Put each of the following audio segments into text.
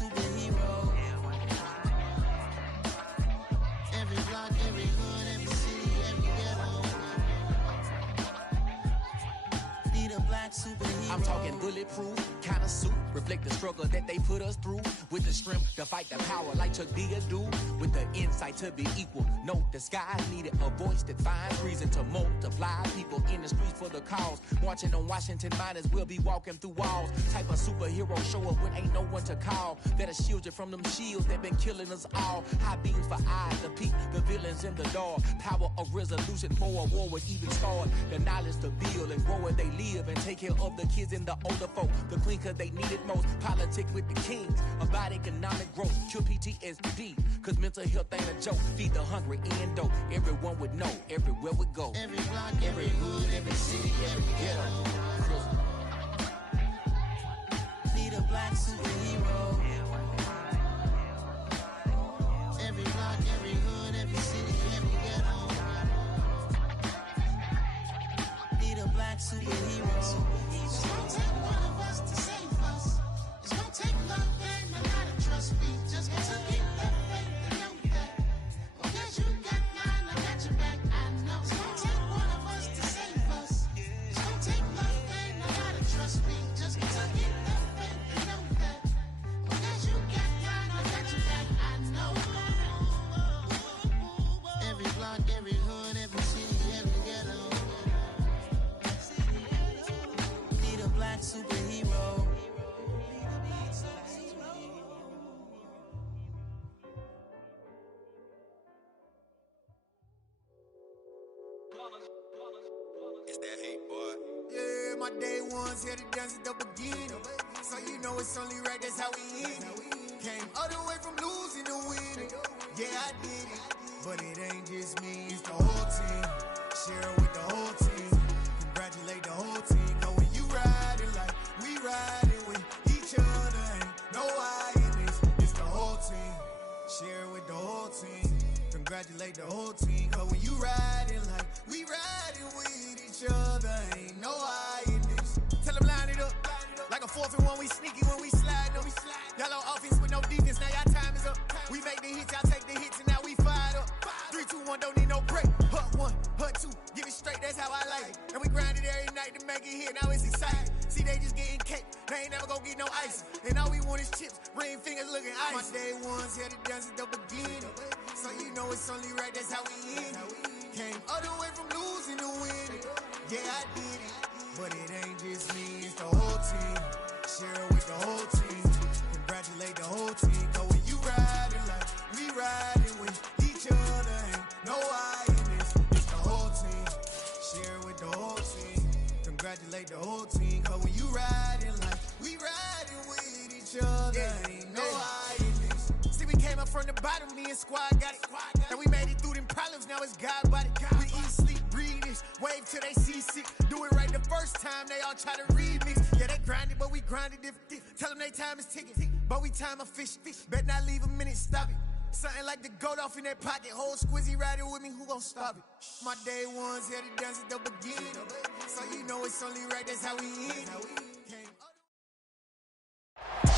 superhero. Every block, every hood, every city, every ghetto. Need a black superhero. I'm talking bulletproof, kind of suit, reflect the struggle that they put us through. With the strength to fight the power like Chuck D do. With the insight to be equal. No, the sky needed a voice that finds reason to multiply. People in the streets for the cause. Marching on Washington, might as well be walking through walls. Type of superhero show up when ain't no one to call. That'll shield you from them shields that been killing us all. High beams for eyes to peek the villains in the dark. Power of resolution for a war would even start. The knowledge to build and grow where they live and take care of the kids and the older folk. The queen cause they need it most. Politics with the kings. About economic growth. Cure PTSD. Cause mental health ain't a joke. Feed the hungry and dope. Everyone would know. Everywhere we go. Every block, every hood, every city, every ghetto. Need a black superhero. Every block, every hood, every city, every ghetto. Need a black superhero. It's gonna take one of us to save us. It's gonna take love and a lot of trust. We just gotta keep that faith and know that. Because you got mine, I got your back. I know. It's gonna take one of us to save us. It's gonna take love and a lot of trust. We just gotta keep that faith and know that. Because you got mine, I got your back. I know. Every block, every hood, every city, every ghetto. Need a black superhero. It's that hate, boy. Yeah, my day ones here to dance at the beginning. So you know it's only right, that's how we end it. Came all the way from losing to winning. Yeah, I did it. But it ain't just me, it's the whole team. Share it with the whole team. Congratulate the whole team. Cause when you riding like we riding with each other, ain't no I in this. It's the whole team. Share it with the whole team. Congratulate the whole team. Cause when you riding like we riding with each other, ain't no I in this. Tell them line it up. Like a 4th and 1, we sneaky when we slide up. Y'all on offense with no defense, now y'all time is up. We make the hits, y'all take the hits, and now we fired up. 3, 2, 1, don't need no break. Hut 1, hut 2, give it straight, that's how I like it. And we grind it every night to make it hit, now it's exciting. See, they just getting cake, they ain't never gonna get no ice. And all we want is chips, ring fingers looking ice. My day ones here to dance at the beginning. So you know it's only right, that's how we end it. Came all the way from losing to winning. Yeah, I did it. But it ain't just me, it's the whole team. Share it with the whole team. Congratulate the whole team. Cause when you riding like we riding with each other, ain't no I in this. It's the whole team. Share it with the whole team. Congratulate the whole team. Cause when you riding like we riding with each other, ain't no I in this. See, we came up from the bottom, me and squad got it. And we made it through them problems, now it's God body. We eat, sleep, breathe this, wave till they see sick. Do it right the first time, they all try to remix. Yeah, they grinded, but we grinded different. Tell them they time is ticking, but we time a fish. Bet not leave a minute, stop it. Something like the goat off in that pocket. Whole squizzy riding with me, who gon' stop it? My day ones here to dance at the beginning. So you know it's only right, that's how we end it.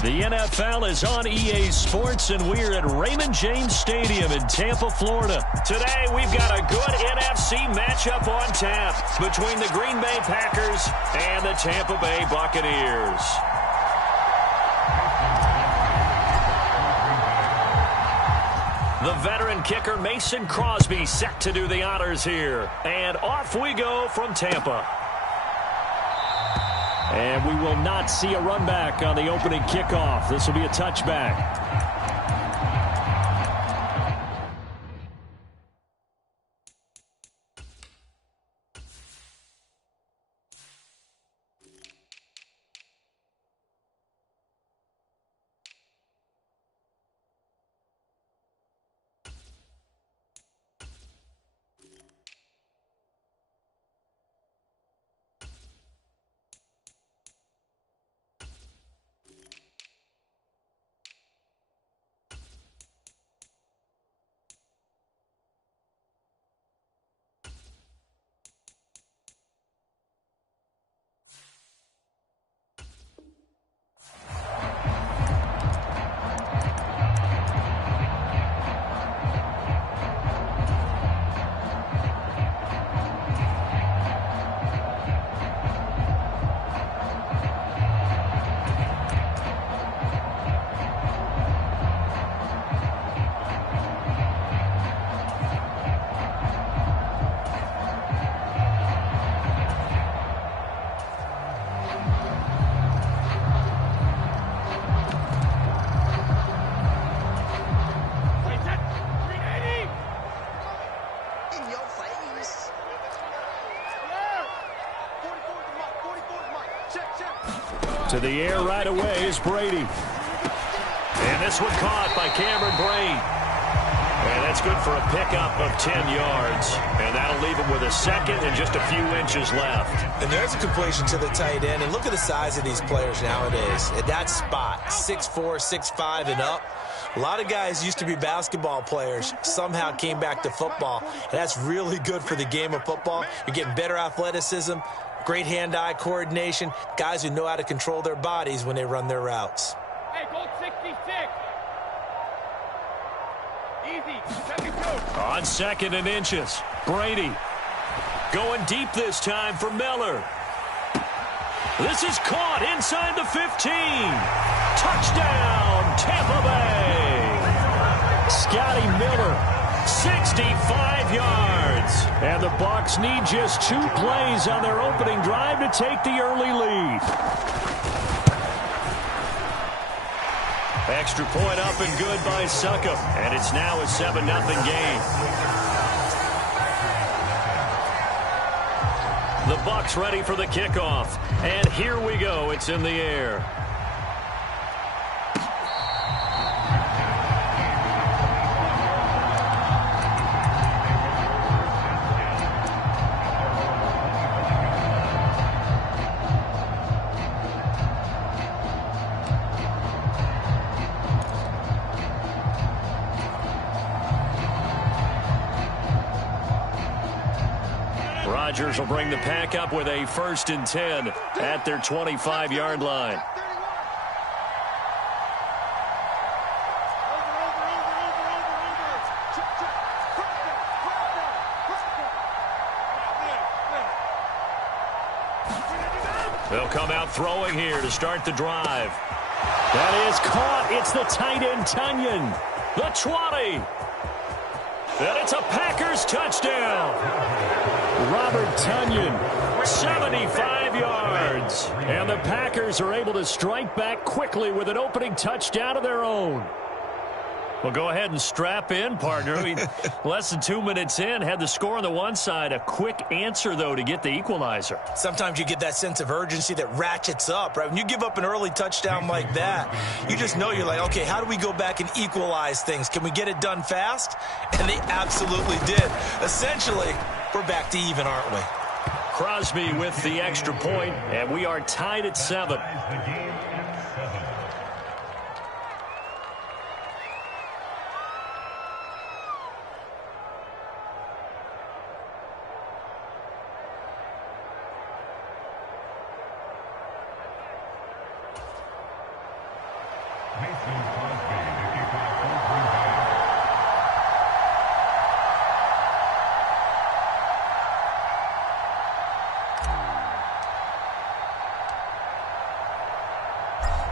The NFL is on EA Sports, and we're at Raymond James Stadium in Tampa, Florida. Today, we've got a good NFC matchup on tap between the Green Bay Packers and the Tampa Bay Buccaneers. The veteran kicker Mason Crosby set to do the honors here. And off we go from Tampa. And we will not see a run back on the opening kickoff. This will be a touchback. To the air right away is Brady. And this one caught by Cameron Brate. And that's good for a pickup of 10 yards. And that'll leave him with a second and just a few inches left. And there's a completion to the tight end. And look at the size of these players nowadays. At that spot, 6'4", 6'5", and up. A lot of guys used to be basketball players, somehow came back to football. And that's really good for the game of football. You're getting better athleticism, great hand-eye coordination, guys who know how to control their bodies when they run their routes. Hey, go 66. On 2nd and inches, Brady going deep this time for Miller. This is caught inside the 15. Touchdown, Tampa Bay. Scotty Miller, 65 yards. And the Bucs need just 2 plays on their opening drive to take the early lead. Extra point up and good by Succop. And it's now a 7-0 game. The Bucs ready for the kickoff. And here we go. It's in the air. Rodgers will bring the pack up with a 1st and 10 at their 25-yard line. They'll come out throwing here to start the drive. That is caught. It's the tight end, Tunyon. The 20. And it's a Packers touchdown. Robert Tunyon, 75 yards. And the Packers are able to strike back quickly with an opening touchdown of their own. Well, go ahead and strap in, partner. I mean, less than 2 minutes in, had the score on the one side. A quick answer, though, to get the equalizer. Sometimes you get that sense of urgency that ratchets up, right? When you give up an early touchdown like that, you just know you're like, okay, how do we go back and equalize things? Can we get it done fast? And they absolutely did. Essentially, we're back to even, aren't we? Crosby with the extra point, and we are tied at 7.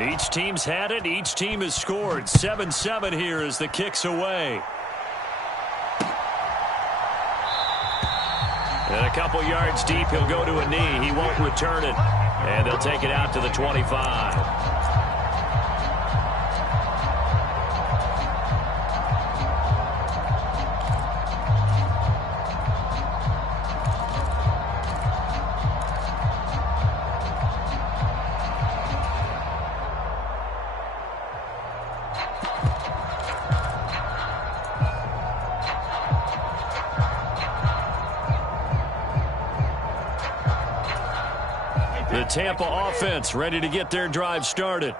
Each team's had it. Each team has scored. 7-7 here as the kick's away. And a couple yards deep, he'll go to a knee. He won't return it. And they'll take it out to the 25. Tampa offense ready to get their drive started.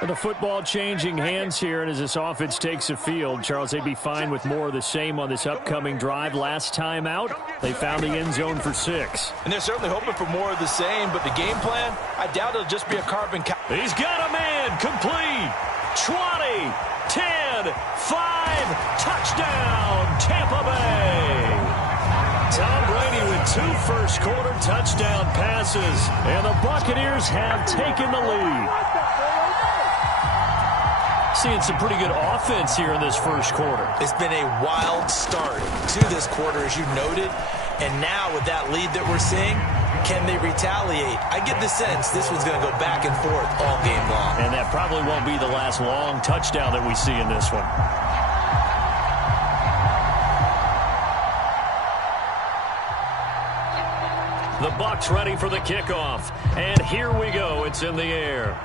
And the football changing hands here, and as this offense takes the field, Charles, they'd be fine with more of the same on this upcoming drive. Last time out, they found the end zone for 6. And they're certainly hoping for more of the same, but the game plan, I doubt it'll just be a carbon copy. He's got a man, complete, 20, 10, 5, touchdown, Tampa Bay. Tom Brady with 2 first-quarter touchdown passes, and the Buccaneers have taken the lead. Seeing some pretty good offense here in this first quarter. It's been a wild start to this quarter, as you noted, and now with that lead that we're seeing, can they retaliate? I get the sense this one's going to go back and forth all game long. And that probably won't be the last long touchdown that we see in this one. The Bucs ready for the kickoff. And here we go. It's in the air.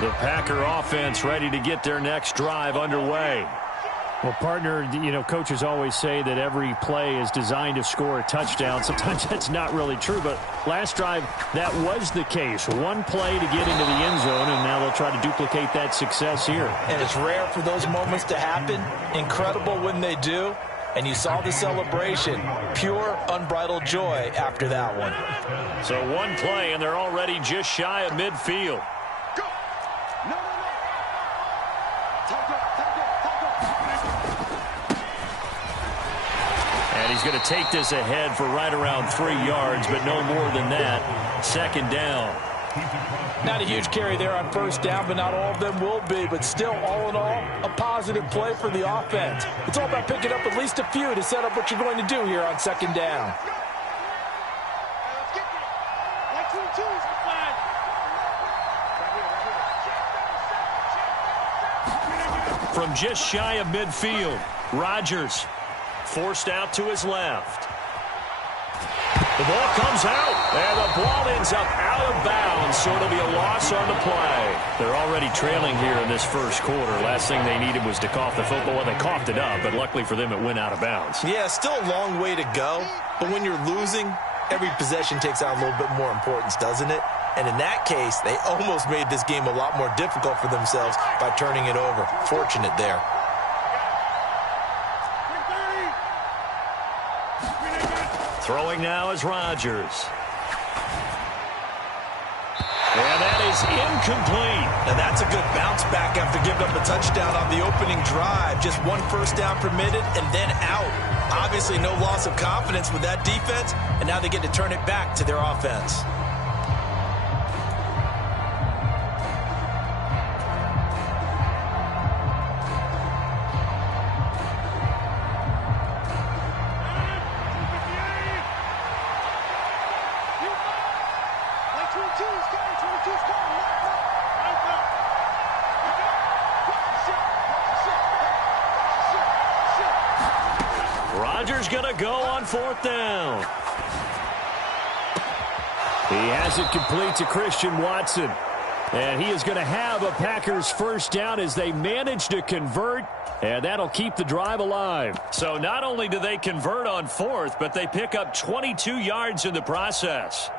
The Packer offense ready to get their next drive underway. Well, partner, you know, coaches always say that every play is designed to score a touchdown. Sometimes that's not really true, but last drive, that was the case. One play to get into the end zone, and now they'll try to duplicate that success here. And it's rare for those moments to happen. Incredible when they do. And you saw the celebration. Pure, unbridled joy after that one. So one play, and they're already just shy of midfield. And he's going to take this ahead for right around 3 yards, but no more than that. Second down. Not a huge carry there on first down, but not all of them will be. But still, all in all, a positive play for the offense. It's all about picking up at least a few to set up what you're going to do here on second down. From just shy of midfield, Rodgers forced out to his left. The ball comes out, and the ball ends up out of bounds, so it'll be a loss on the play. They're already trailing here in this first quarter. Last thing they needed was to cough the football. Well, they coughed it up, but luckily for them, it went out of bounds. Yeah, still a long way to go, but when you're losing, every possession takes out a little bit more importance, doesn't it? And in that case, they almost made this game a lot more difficult for themselves by turning it over. Fortunate there. Throwing now is Rodgers. And that is incomplete. Now that's a good bounce back after giving up a touchdown on the opening drive. Just one first down permitted and then out. Obviously no loss of confidence with that defense, and now they get to turn it back to their offense. Rodgers going to go on fourth down. He has it complete to Christian Watson. And he is going to have a Packers first down as they manage to convert, and that'll keep the drive alive. So not only do they convert on fourth, but they pick up 22 yards in the process.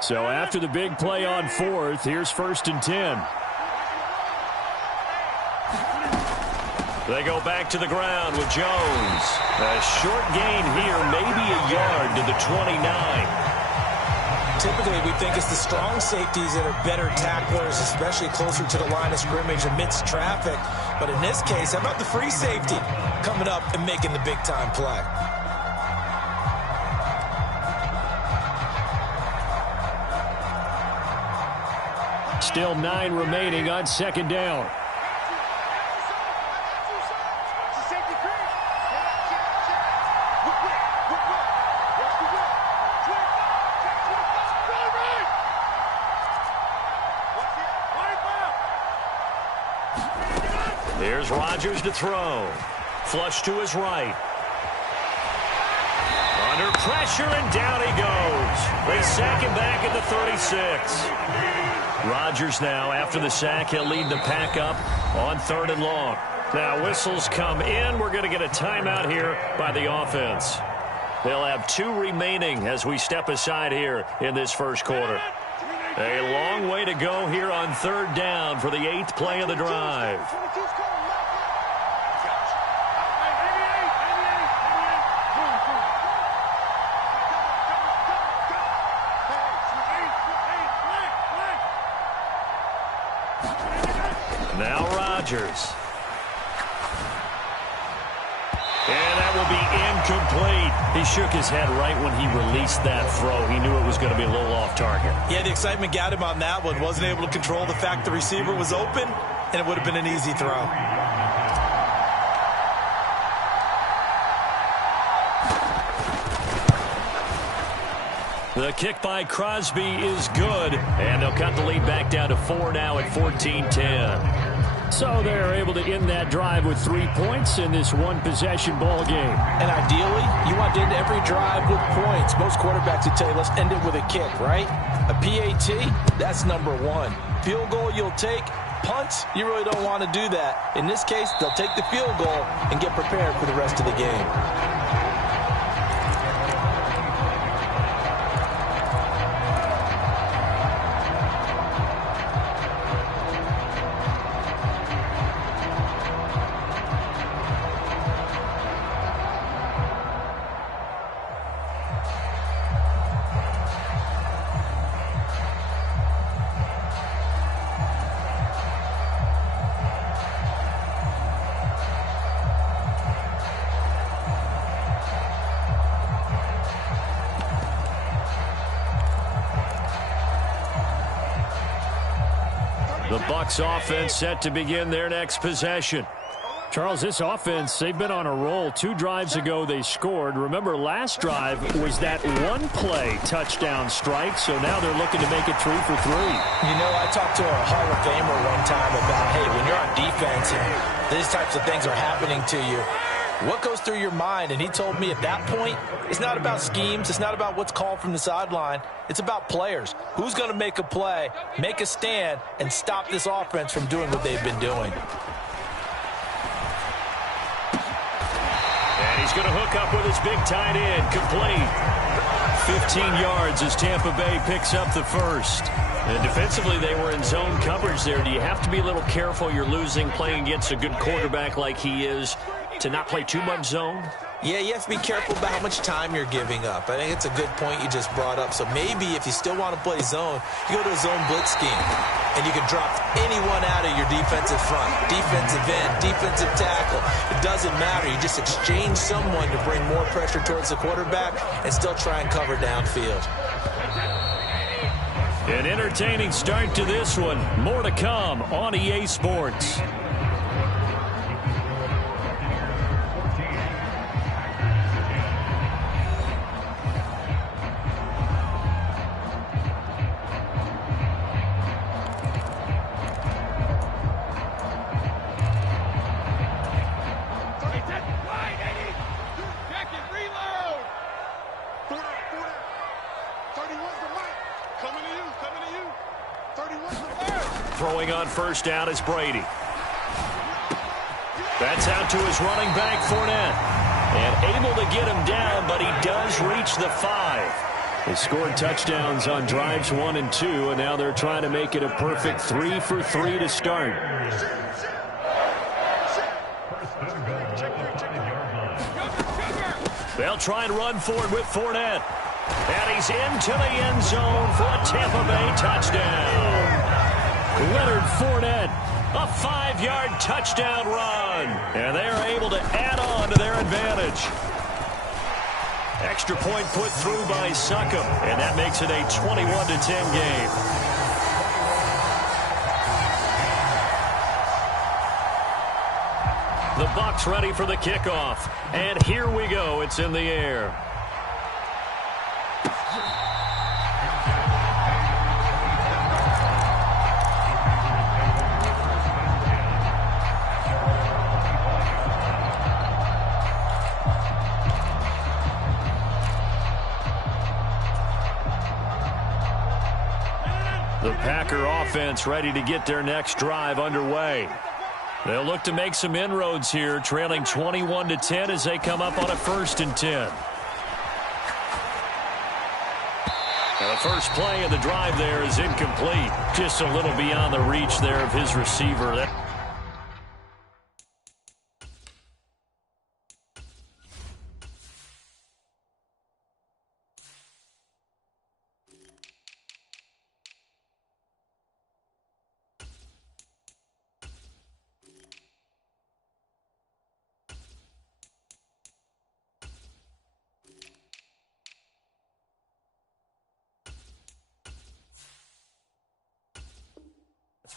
So after the big play on fourth, here's 1st and 10. They go back to the ground with Jones. A short gain here, maybe a yard to the 29. Typically, we think it's the strong safeties that are better tacklers, especially closer to the line of scrimmage amidst traffic. But in this case, how about the free safety coming up and making the big-time play? Still 9 remaining on second down. Here's Rodgers to throw. Flush to his right. Under pressure, and down he goes. They sack him back at the 36. Rodgers now, after the sack, he'll lead the pack up on 3rd and long. Now whistles come in. We're going to get a timeout here by the offense. They'll have 2 remaining as we step aside here in this first quarter. A long way to go here on 3rd down for the 8th play of the drive. Now Rodgers. And that He shook his head right when he released that throw. He knew it was going to be a little off target. Yeah, the excitement got him on that one. Wasn't able to control the fact the receiver was open, and it would have been an easy throw. The kick by Crosby is good, and they'll cut the lead back down to 4 now at 14-10. So they're able to end that drive with 3 points in this one-possession ball game. And ideally, you want to end every drive with points. Most quarterbacks would tell you, let's end it with a kick, right? A PAT, that's number one. Field goal you'll take. Punts, you really don't want to do that. In this case, they'll take the field goal and get prepared for the rest of the game. The Bucs offense set to begin their next possession. Charles, this offense, they've been on a roll. 2 drives ago, they scored. Remember, last drive was that one-play touchdown strike, so now they're looking to make it 3 for 3. You know, I talked to a Hall of Famer one time about, hey, when you're on defense and these types of things are happening to you, what goes through your mind? And he told me at that point, it's not about schemes. It's not about what's called from the sideline. It's about players. Who's going to make a play, make a stand, and stop this offense from doing what they've been doing? And he's going to hook up with his big tight end, complete. 15 yards as Tampa Bay picks up the first. And defensively, they were in zone coverage there. Do you have to be a little careful? You're losing, playing against a good quarterback like he is, to not play too much zone? Yeah, you have to be careful about how much time you're giving up. I think it's a good point you just brought up. So maybe if you still want to play zone, you go to a zone blitz scheme, and you can drop anyone out of your defensive front, defensive end, defensive tackle. It doesn't matter. You just exchange someone to bring more pressure towards the quarterback and still try and cover downfield. An entertaining start to this one. More to come on EA Sports. Throwing on first down is Brady. That's out to his running back, Fournette. And able to get him down, but he does reach the 5. They scored touchdowns on drives 1 and 2, and now they're trying to make it a perfect 3 for 3 to start. They'll try and run forward with Fournette. And he's into the end zone for a Tampa Bay touchdown. Leonard Fournette, a 5-yard touchdown run. And they are able to add on to their advantage. Extra point put through by Succop, and that makes it a 21-10 game. The Bucs ready for the kickoff. And here we go. It's in the air. The Packer offense ready to get their next drive underway. They'll look to make some inroads here, trailing 21-10 as they come up on a 1st and 10. Now the first play of the drive there is incomplete. Just a little beyond the reach there of his receiver.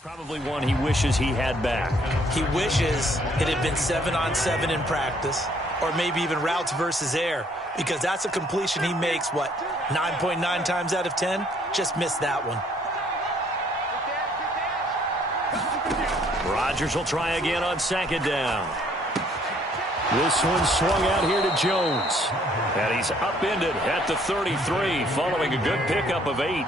Probably one he wishes he had back. He wishes it had been 7-on-7 in practice, or maybe even routes versus air, because that's a completion he makes, 9.9 times out of 10? Just missed that one. Rodgers will try again on second down. This one swung out here to Jones. And he's upended at the 33, following a good pickup of 8.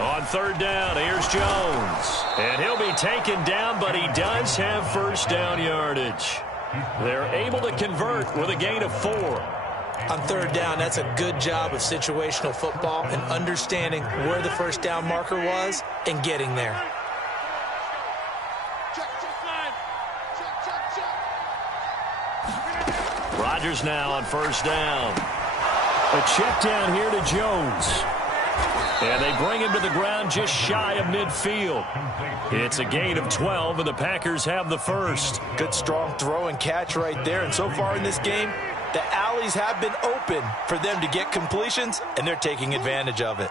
On third down, here's Jones. And he'll be taken down, but he does have first down yardage. They're able to convert with a gain of 4. On third down, that's a good job of situational football and understanding where the first down marker was and getting there. Rodgers now on first down. A check down here to Jones. And they bring him to the ground just shy of midfield. It's a gain of 12, and the Packers have the first. Good, strong throw and catch right there. And so far in this game, the alleys have been open for them to get completions, and they're taking advantage of it.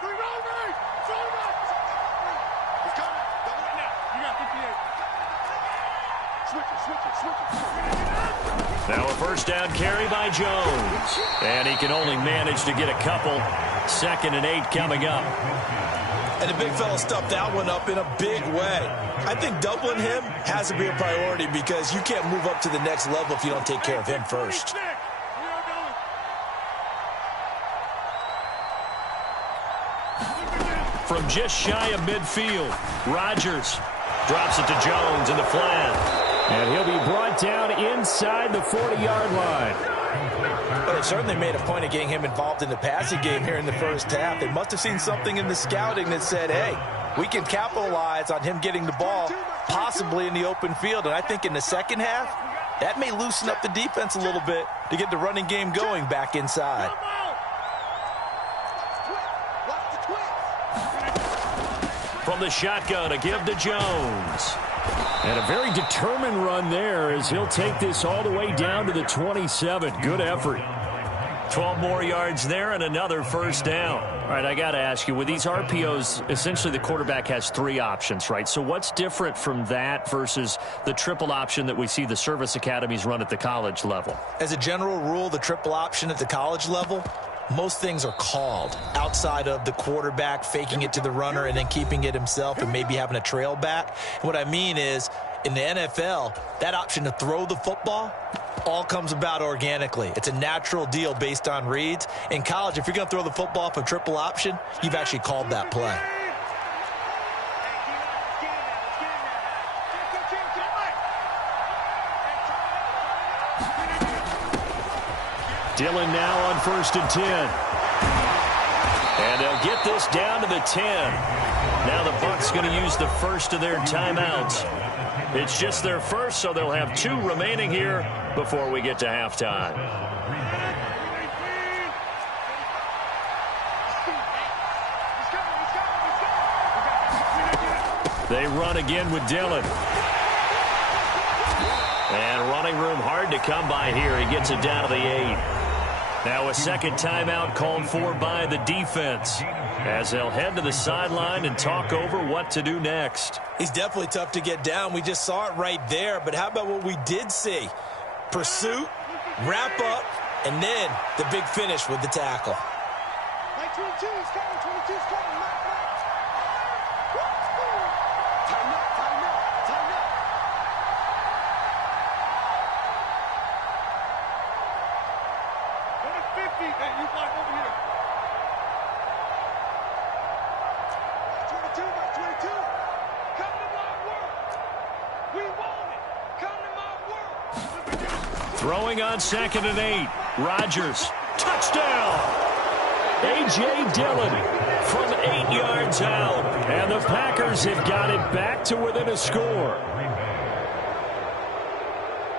Now a first down carry by Jones. And he can only manage to get a couple. 2nd and 8 coming up. And the big fella stuffed that one up in a big way. I think doubling him has to be a priority because you can't move up to the next level if you don't take care of him first. From just shy of midfield, Rodgers drops it to Jones in the flat. And he'll be brought down inside the 40-yard line. Well, they certainly made a point of getting him involved in the passing game here in the first half. They must have seen something in the scouting that said, hey, we can capitalize on him getting the ball, possibly in the open field. And I think in the second half, that may loosen up the defense a little bit to get the running game going back inside. From the shotgun, a give to Jones. And a very determined run there as he'll take this all the way down to the 27. Good effort. 12 more yards there and another first down. All right, I got to ask you, with these RPOs, essentially the quarterback has 3 options, right? So what's different from that versus the triple option that we see the service academies run at the college level? As a general rule, the triple option at the college level, most things are called outside of the quarterback faking it to the runner and then keeping it himself and maybe having a trail back. What I mean is, in the NFL, that option to throw the football all comes about organically. It's a natural deal based on reads. In college, if you're going to throw the football off a triple option, you've actually called that play. Dillon now on 1st and 10. And they'll get this down to the 10. Now the Bucs going to use the first of their timeouts. It's just their first, so they'll have 2 remaining here before we get to halftime. They run again with Dillon. And running room hard to come by here. He gets it down to the 8. Now a second timeout called for by the defense as they'll head to the sideline and talk over what to do next. He's definitely tough to get down. We just saw it right there. But how about what we did see? Pursuit, wrap up, and then the big finish with the tackle. 22 is coming. 22 is coming. Throwing on 2nd and 8. Rodgers. Touchdown! A.J. Dillon from 8 yards out. And the Packers have got it back to within a score.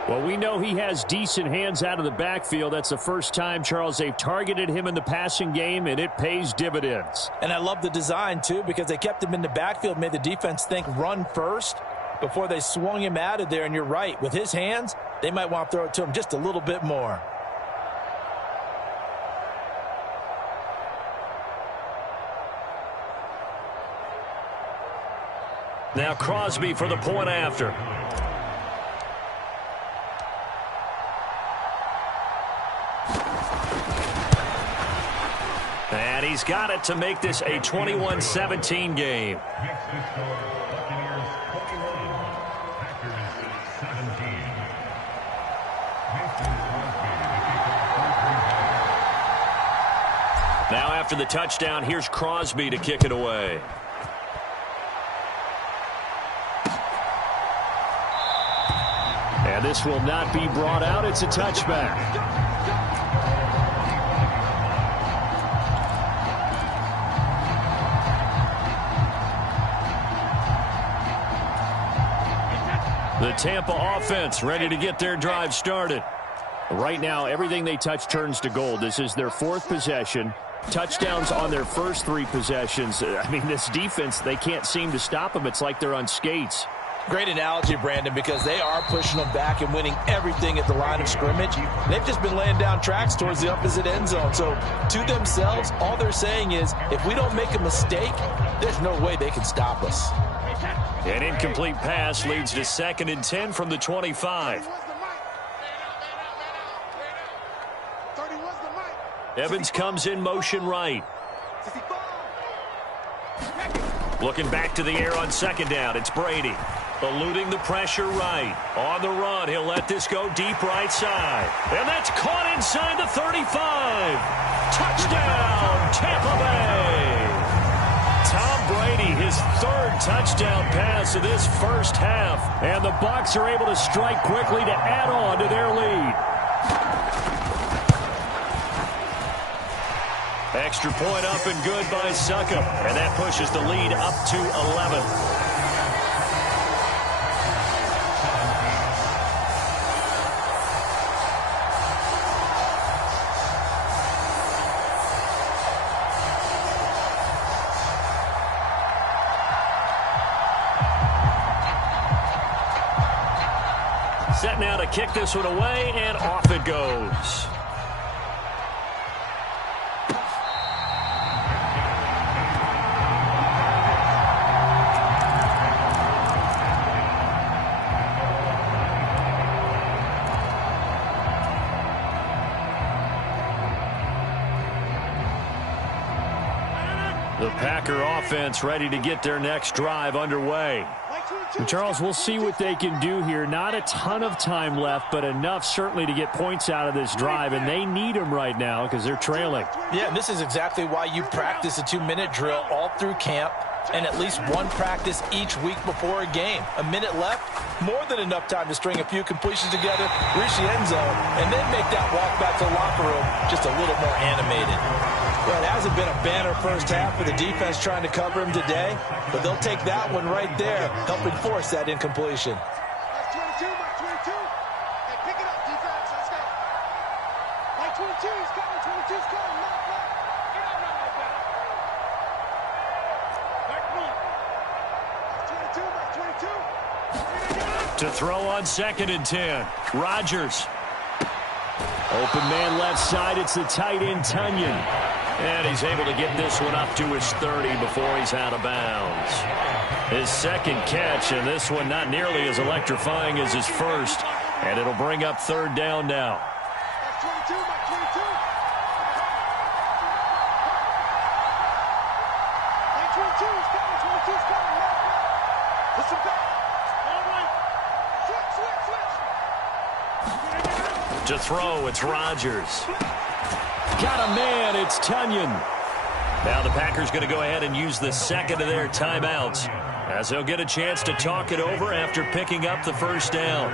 Well, we know he has decent hands out of the backfield. That's the first time, Charles, they've targeted him in the passing game, and it pays dividends. And I love the design, too, because they kept him in the backfield, made the defense think run first. before they swung him out of there. And you're right, with his hands, they might want to throw it to him just a little bit more. Now Crosby for the point after. And he's got it to make this a 21-17 game. Now after the touchdown, here's Crosby to kick it away. And this will not be brought out. It's a touchback. The Tampa offense ready to get their drive started. Right now, everything they touch turns to gold. This is their fourth possession. Touchdowns on their first three possessions. I mean, this defense, they can't seem to stop them. It's like they're on skates. Great analogy, Brandon, because they are pushing them back and winning everything at the line of scrimmage. They've just been laying down tracks towards the opposite end zone. So to themselves, all they're saying is, if we don't make a mistake, there's no way they can stop us. An incomplete pass leads to 2nd and 10 from the 25. Evans comes in motion right. Looking back to the air on 2nd down. It's Brady. Eluding the pressure right. On the run, he'll let this go deep right side. And that's caught inside the 35. Touchdown, Tampa Bay. Tom Brady, his 3rd touchdown pass of this first half. And the Bucs are able to strike quickly to add on to their lead. Extra point up and good by Succop. And that pushes the lead up to 11. Set now to kick this one away, and off it goes. The Packer offense ready to get their next drive underway. And Charles, we'll see what they can do here. Not a ton of time left, but enough certainly to get points out of this drive, and they need them right now because they're trailing. Yeah, and this is exactly why you practice a 2-minute drill all through camp and at least one practice each week before a game. A minute left, more than enough time to string a few completions together, reach the end zone, and then make that walk back to the locker room just a little more animated. Well, it hasn't been a banner first half for the defense trying to cover him today, but they'll take that one right there, helping force that incompletion. Mark 22, Mark 22. Hey, pick it up, defense. Let's go. Mark 22, he's coming. 22's coming. Mark. Get up, Mark. Mark 1. Mark 22, Mark 22. To throw on 2nd and 10. Rodgers. Open man left side. It's the tight end, Tunyon. And he's able to get this one up to his 30 before he's out of bounds. His 2nd catch, and this one not nearly as electrifying as his first. And it'll bring up 3rd down now. Mark 22, Mark 22. Mark 22, he's coming. 22's coming. Mark. Listen back. All right. Switch. To throw, it's Rodgers. Got a man, it's Tunyon. Now the Packers going to go ahead and use the 2nd of their timeouts as they'll get a chance to talk it over after picking up the first down.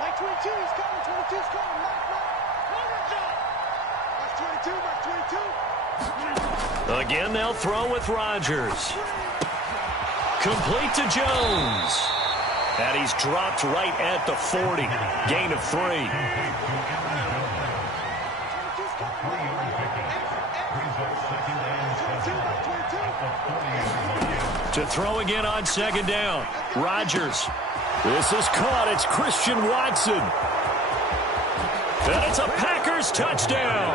Mark 22, he's coming. 22's coming. Mark. That's 22, Mark 22. Again, they'll throw with Rodgers. Complete to Jones. And he's dropped right at the 40. Gain of 3. To throw again on second down. Rodgers. This is caught. It's Christian Watson. And it's a Packers touchdown.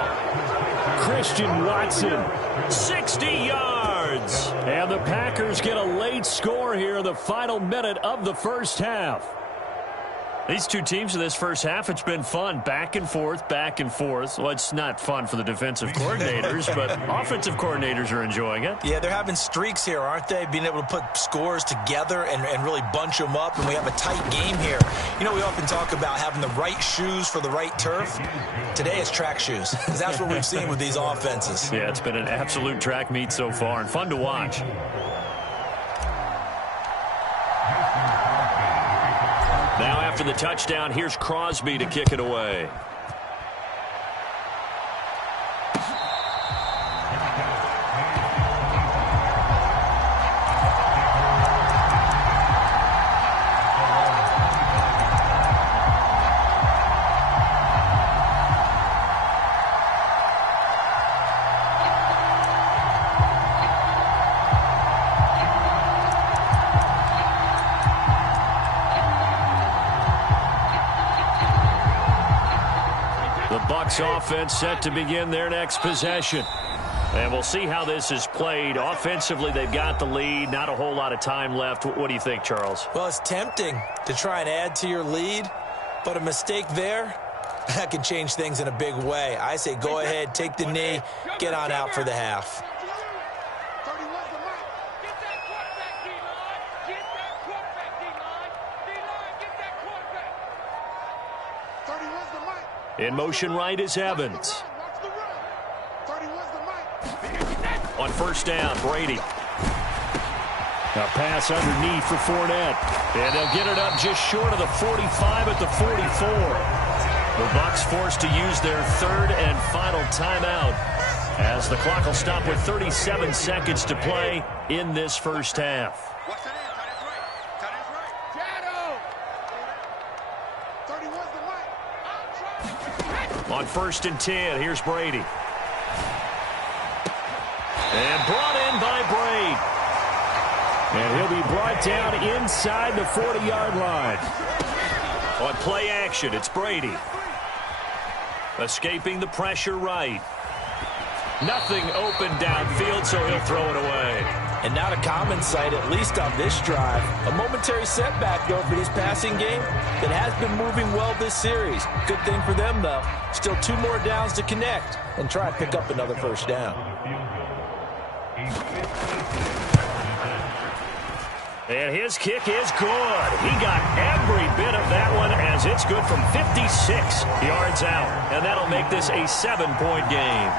Christian Watson. 60 yards. And the Packers get a late score here in the final minute of the first half. These two teams in this first half, it's been fun. Back and forth, back and forth. Well, it's not fun for the defensive coordinators, but offensive coordinators are enjoying it. Yeah, they're having streaks here, aren't they? Being able to put scores together and really bunch them up, and we have a tight game here. You know, we often talk about having the right shoes for the right turf. Today it's track shoes, because that's what we've seen with these offenses. Yeah, it's been an absolute track meet so far, and fun to watch. Now after the touchdown, here's Crosby to kick it away. Offense set to begin their next possession. And we'll see how this is played. Offensively, they've got the lead. Not a whole lot of time left. What do you think, Charles? Well, it's tempting to try and add to your lead, but a mistake there, that can change things in a big way. I say go ahead, take the knee, get on out for the half. In motion right is Evans. On first down, Brady. A pass underneath for Fournette. And they'll get it up just short of the 45 at the 44. The Bucs forced to use their third and final timeout as the clock will stop with 37 seconds to play in this first half. On first and 10, here's Brady. And brought in by Brady. And he'll be brought down inside the 40-yard line. On play action, it's Brady. Escaping the pressure right. Nothing open downfield, so he'll throw it away. And not a common sight, at least on this drive. A momentary setback, though, for this passing game that has been moving well this series. Good thing for them, though. Still 2 more downs to connect and try and pick up another first down. And his kick is good. He got every bit of that one as it's good from 56 yards out. And that'll make this a 7-point game.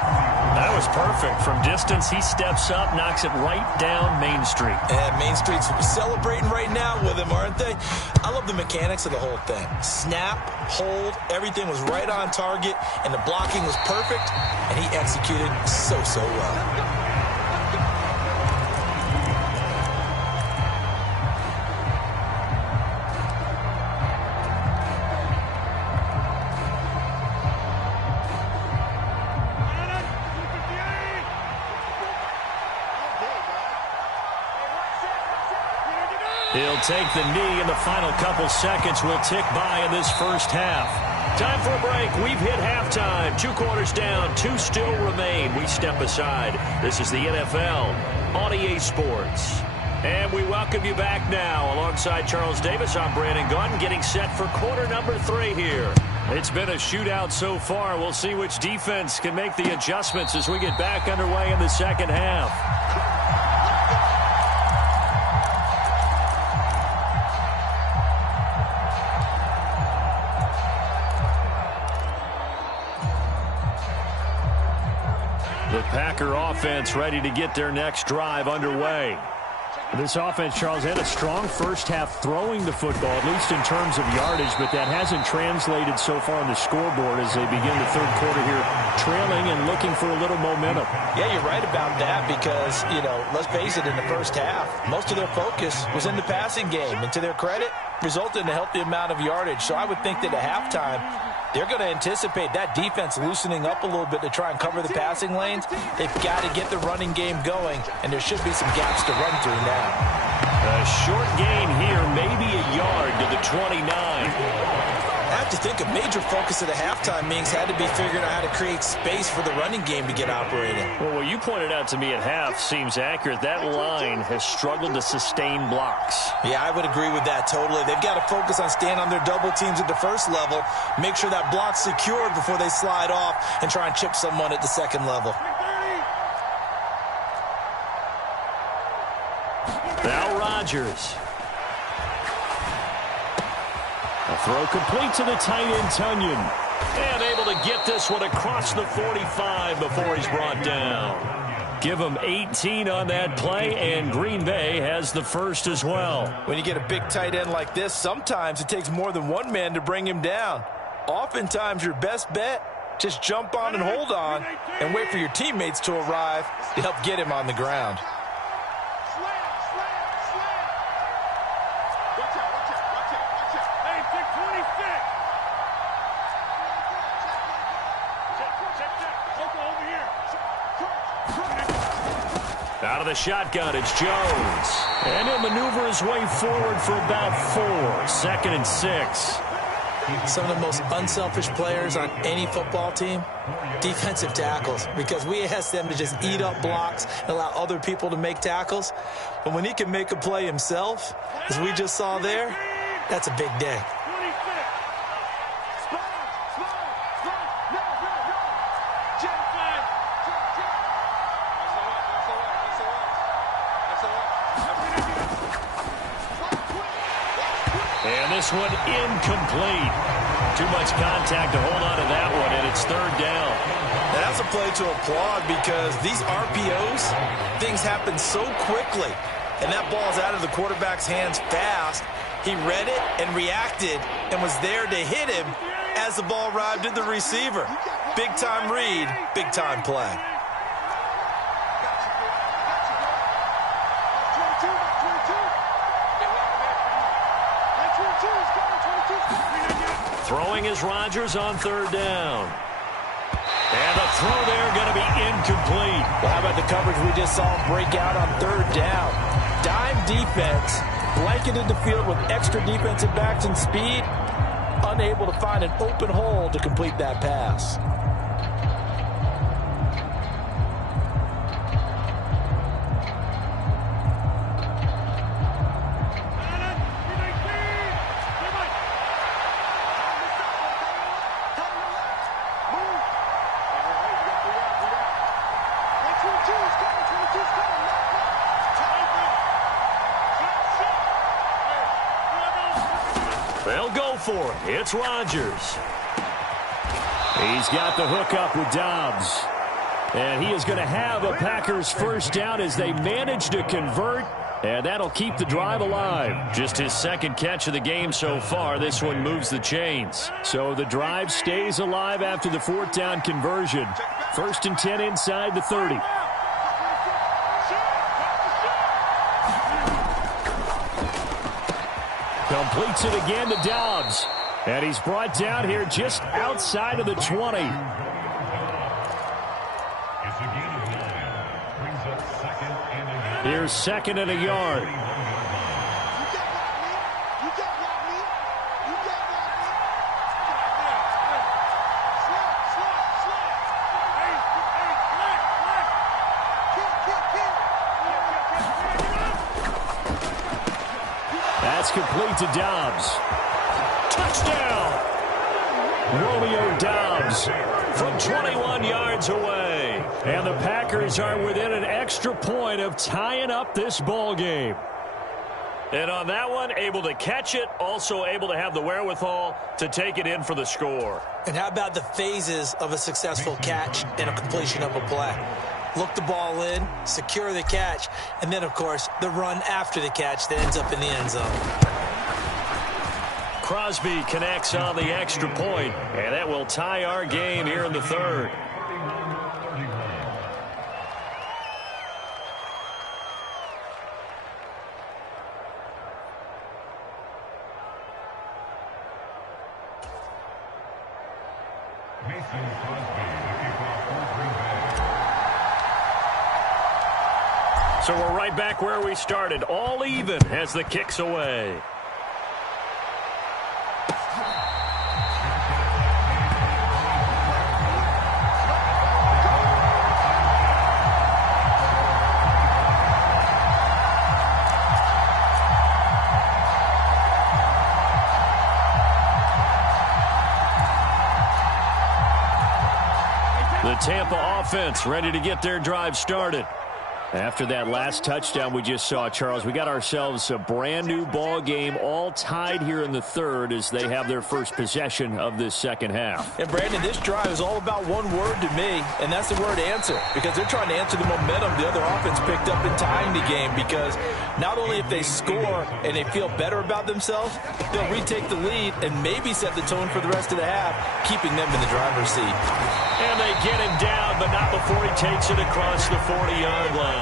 That was perfect. From distance, he steps up, knocks it right down Main Street. And Main Street's celebrating right now with him, aren't they? I love the mechanics of the whole thing. Snap, hold, everything was right on target, and the blocking was perfect, and he executed so well. He'll take the knee, and the final couple seconds will tick by in this first half. Time for a break. We've hit halftime. 2 quarters down. 2 still remain. We step aside. This is the NFL on EA Sports. And we welcome you back now. Alongside Charles Davis, I'm Brandon Gaudin, getting set for quarter number 3 here. It's been a shootout so far. We'll see which defense can make the adjustments as we get back underway in the second half. The Packer offense ready to get their next drive underway. This offense, Charles, had a strong first half throwing the football, at least in terms of yardage, but that hasn't translated so far on the scoreboard as they begin the third quarter here, trailing and looking for a little momentum. Yeah, you're right about that because, you know, let's face it, in the first half, most of their focus was in the passing game, and to their credit, resulted in a healthy amount of yardage. So I would think that at halftime, they're going to anticipate that defense loosening up a little bit to try and cover the passing lanes. They've got to get the running game going, and there should be some gaps to run through now. A short gain here, maybe a yard to the 29. I have to think a major focus of the halftime meetings had to be figuring out how to create space for the running game to get operating. Well, what you pointed out to me at half seems accurate. That line has struggled to sustain blocks. Yeah, I would agree with that totally. They've got to focus on staying on their double teams at the first level, make sure that block's secured before they slide off and try and chip someone at the second level. Now Rodgers. A throw complete to the tight end, Tunyon. And able to get this one across the 45 before he's brought down. Give him 18 on that play, and Green Bay has the first as well. When you get a big tight end like this, sometimes it takes more than one man to bring him down. Oftentimes, your best bet, just jump on and hold on and wait for your teammates to arrive to help get him on the ground. Out of the shotgun, it's Jones. And he'll maneuver his way forward for about 4. Second and 6. Some of the most unselfish players on any football team, defensive tackles, because we ask them to just eat up blocks and allow other people to make tackles. But when he can make a play himself, as we just saw there, that's a big day. And this one incomplete. Too much contact to hold on to that one, and it's third down. And that's a play to applaud because these RPOs, things happen so quickly. And that ball's out of the quarterback's hands fast. He read it and reacted and was there to hit him as the ball arrived at the receiver. Big-time read, big-time play. Throwing is Rodgers on third down. And the throw there going to be incomplete. Well, how about the coverage we just saw him break out on third down? Dime defense, blanketed the field with extra defensive backs and speed, unable to find an open hole to complete that pass. They'll go for it. It's Rodgers. He's got the hook up with Dobbs. And he is going to have a Packers first down as they manage to convert. And that'll keep the drive alive. Just his second catch of the game so far. This one moves the chains. So the drive stays alive after the fourth down conversion. First and 10 inside the 30. Completes it again to Dobbs. And he's brought down here just outside of the 20. Here's second and a yard. That's complete to Dobbs. Touchdown! Romeo Dobbs from 21 yards away. And the Packers are within an extra point of tying up this ball game. And on that one, able to catch it, also able to have the wherewithal to take it in for the score. And how about the phases of a successful catch and a completion of a play? Look the ball in, secure the catch, and then, of course, the run after the catch that ends up in the end zone. Crosby connects on the extra point, and that will tie our game here in the third. So we're right back where we started, all even as the kick's away. The Tampa offense ready to get their drive started. After that last touchdown we just saw, Charles, we got ourselves a brand new ball game, all tied here in the third as they have their first possession of this second half. And Brandon, this drive is all about one word to me, and that's the word answer, because they're trying to answer the momentum the other offense picked up in tying the game, because not only if they score and they feel better about themselves, they'll retake the lead and maybe set the tone for the rest of the half, keeping them in the driver's seat. And they get him down, but not before he takes it across the 40-yard line.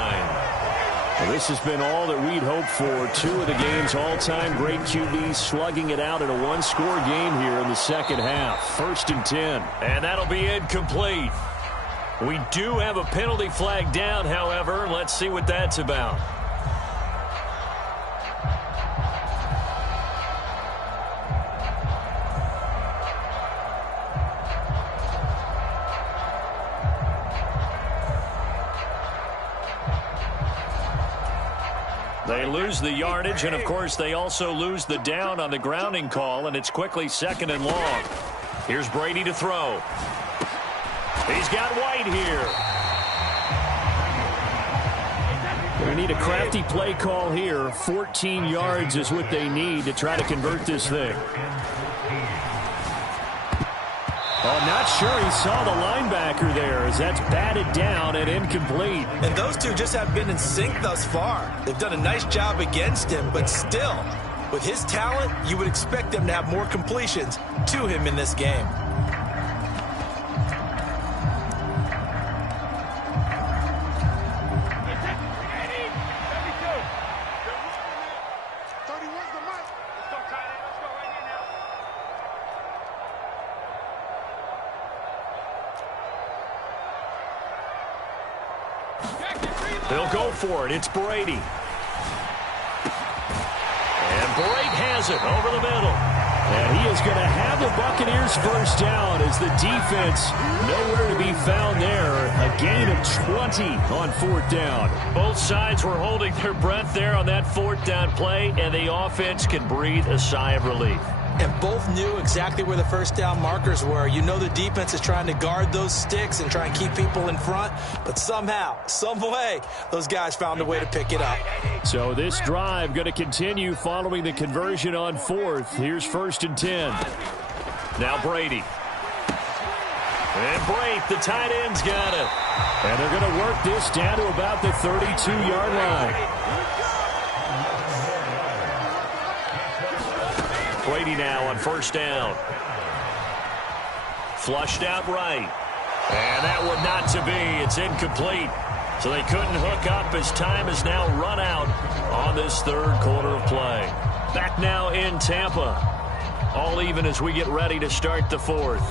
Well, this has been all that we'd hoped for. Two of the game's all-time great QBs slugging it out in a one-score game here in the second half. 1st and 10. And that'll be incomplete. We do have a penalty flag down, however. Let's see what that's about. They lose the yardage, and, of course, they also lose the down on the grounding call, and it's quickly 2nd and long. Here's Brady to throw. He's got White here. They need a crafty play call here. 14 yards is what they need to try to convert this thing. Oh, not sure he saw the linebacker there as that's batted down and incomplete. And those two just have been in sync thus far. They've done a nice job against him, but still, with his talent, you would expect them to have more completions to him in this game. They'll go for it. It's Brady. And Brady has it over the middle. And he is going to have the Buccaneers first down as the defense nowhere to be found there. A gain of 20 on 4th down. Both sides were holding their breath there on that 4th down play, and the offense can breathe a sigh of relief. And both knew exactly where the first down markers were. You know the defense is trying to guard those sticks and try and keep people in front. But somehow, some way, those guys found a way to pick it up. So this drive going to continue following the conversion on 4th. Here's 1st and 10. Now Brady. And Brady, the tight end's got it. And they're going to work this down to about the 32-yard line. Brady now on 1st down. Flushed out right. And that one not to be. It's incomplete. So they couldn't hook up as time is now run out on this 3rd quarter of play. Back now in Tampa. All even as we get ready to start the 4th.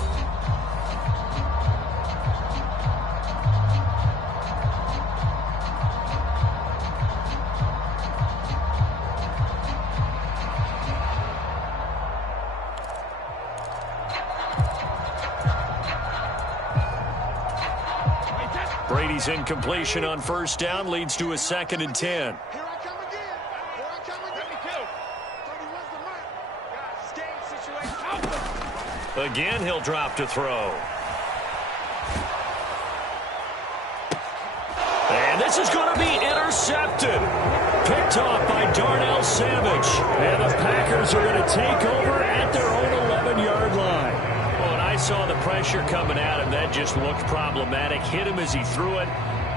Brady's incompletion on 1st down leads to a 2nd and 10. Here I come again. Here I come again. 31's the mic. Guys, game situation. Again, he'll drop to throw. And this is going to be intercepted. Picked off by Darnell Savage. And the Packers are going to take over at their own 11-yard line. When I saw the pressure coming at him, that just looked problematic. Hit him as he threw it,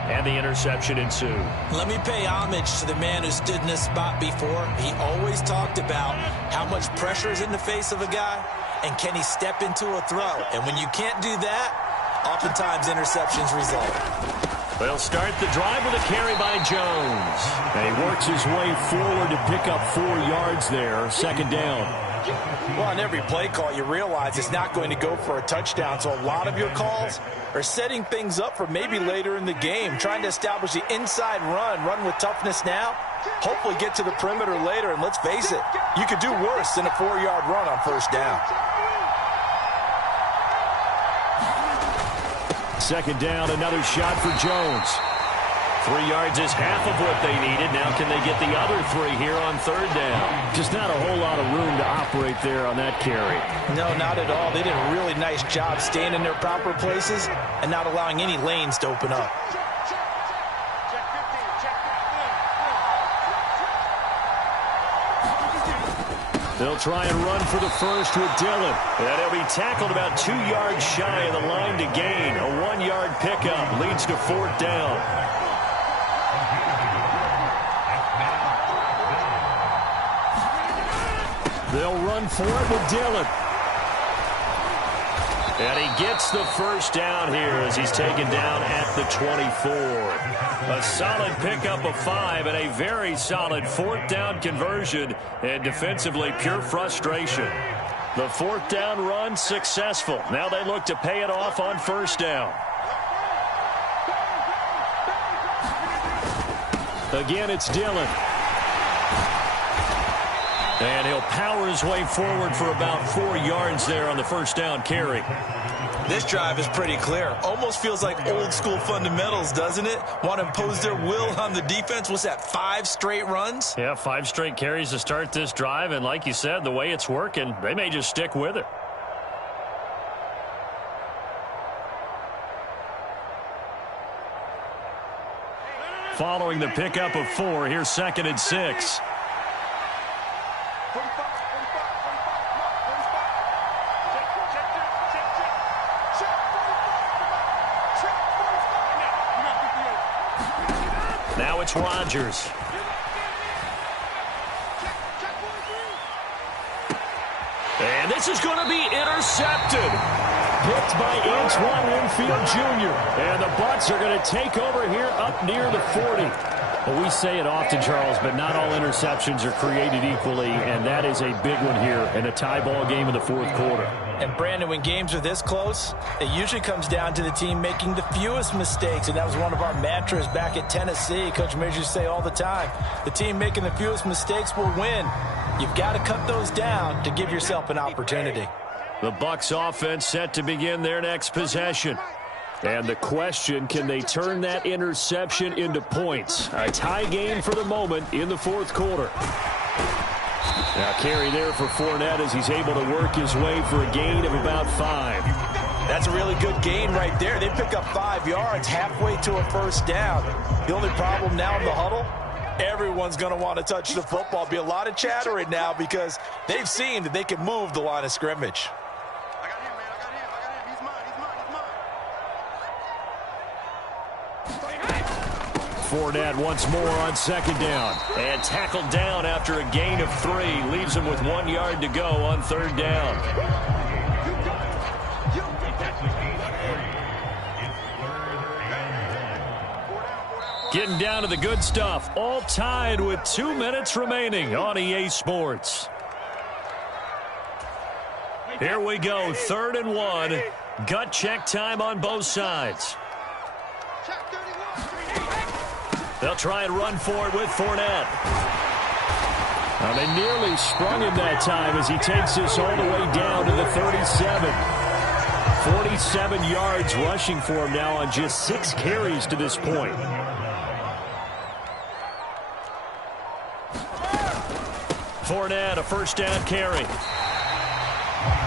and the interception ensued. Let me pay homage to the man who stood in this spot before. He always talked about how much pressure is in the face of a guy, and can he step into a throw. And when you can't do that, oftentimes interceptions result. They'll start the drive with a carry by Jones. And he works his way forward to pick up 4 yards there. 2nd down. Well, on every play call, you realize it's not going to go for a touchdown, so a lot of your calls are setting things up for maybe later in the game, trying to establish the inside run with toughness now, hopefully get to the perimeter later, and let's face it, you could do worse than a 4-yard run on first down. Second down, another shot for Jones. 3 yards is half of what they needed. Now can they get the other 3 here on third down? Just not a whole lot of room to operate there on that carry. No, not at all. They did a really nice job staying in their proper places and not allowing any lanes to open up. They'll try and run for the first with Dillon. And he'll be tackled about 2 yards shy of the line to gain. A 1-yard pickup leads to fourth down. They'll run for it with Dillon. And he gets the first down here as he's taken down at the 24. A solid pickup of 5 and a very solid fourth down conversion. And defensively, pure frustration. The fourth down run successful. Now they look to pay it off on first down. Again, it's Dillon. And he'll power his way forward for about 4 yards there on the first down carry. This drive is pretty clear. Almost feels like old school fundamentals, doesn't it? Want to impose their will on the defense. What's that, 5 straight runs? Yeah, 5 straight carries to start this drive. And like you said, the way it's working, they may just stick with it. Following the pickup of 4, here's 2nd and 6. Now it's Rodgers. And this is going to be intercepted. Picked by Antoine Winfield Jr. And the Bucs are going to take over here up near the 40. Well, we say it often, Charles, but not all interceptions are created equally, and that is a big one here in a tie ball game in the fourth quarter. And, Brandon, when games are this close, it usually comes down to the team making the fewest mistakes, and that was one of our mantras back at Tennessee. Coach Majors used to say all the time, the team making the fewest mistakes will win. You've got to cut those down to give yourself an opportunity. The Bucs offense set to begin their next possession. And the question, can they turn that interception into points? A tie game for the moment in the fourth quarter. Now carry there for Fournette as he's able to work his way for a gain of about 5. That's a really good gain right there. They pick up 5 yards halfway to a first down. The only problem now in the huddle, everyone's going to want to touch the football. Be a lot of chattering now because they've seen that they can move the line of scrimmage. Fournette once more on second down. And tackled down after a gain of 3. Leaves him with 1 yard to go on third down. Getting down to the good stuff. All tied with 2 minutes remaining on EA Sports. Here we go. 3rd and 1. Gut check time on both sides. They'll try and run for it with Fournette. Now they nearly sprung him that time as he takes this all the way down to the 37. 47 yards rushing for him now on just 6 carries to this point. Fournette, a first down carry.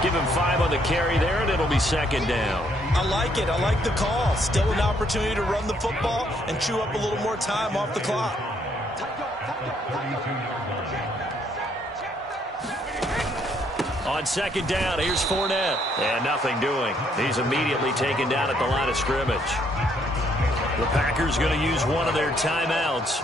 Give him 5 on the carry there, and it'll be second down. I like it. I like the call. Still an opportunity to run the football and chew up a little more time off the clock. On second down, here's Fournette. And nothing doing. He's immediately taken down at the line of scrimmage. The Packers going to use one of their timeouts.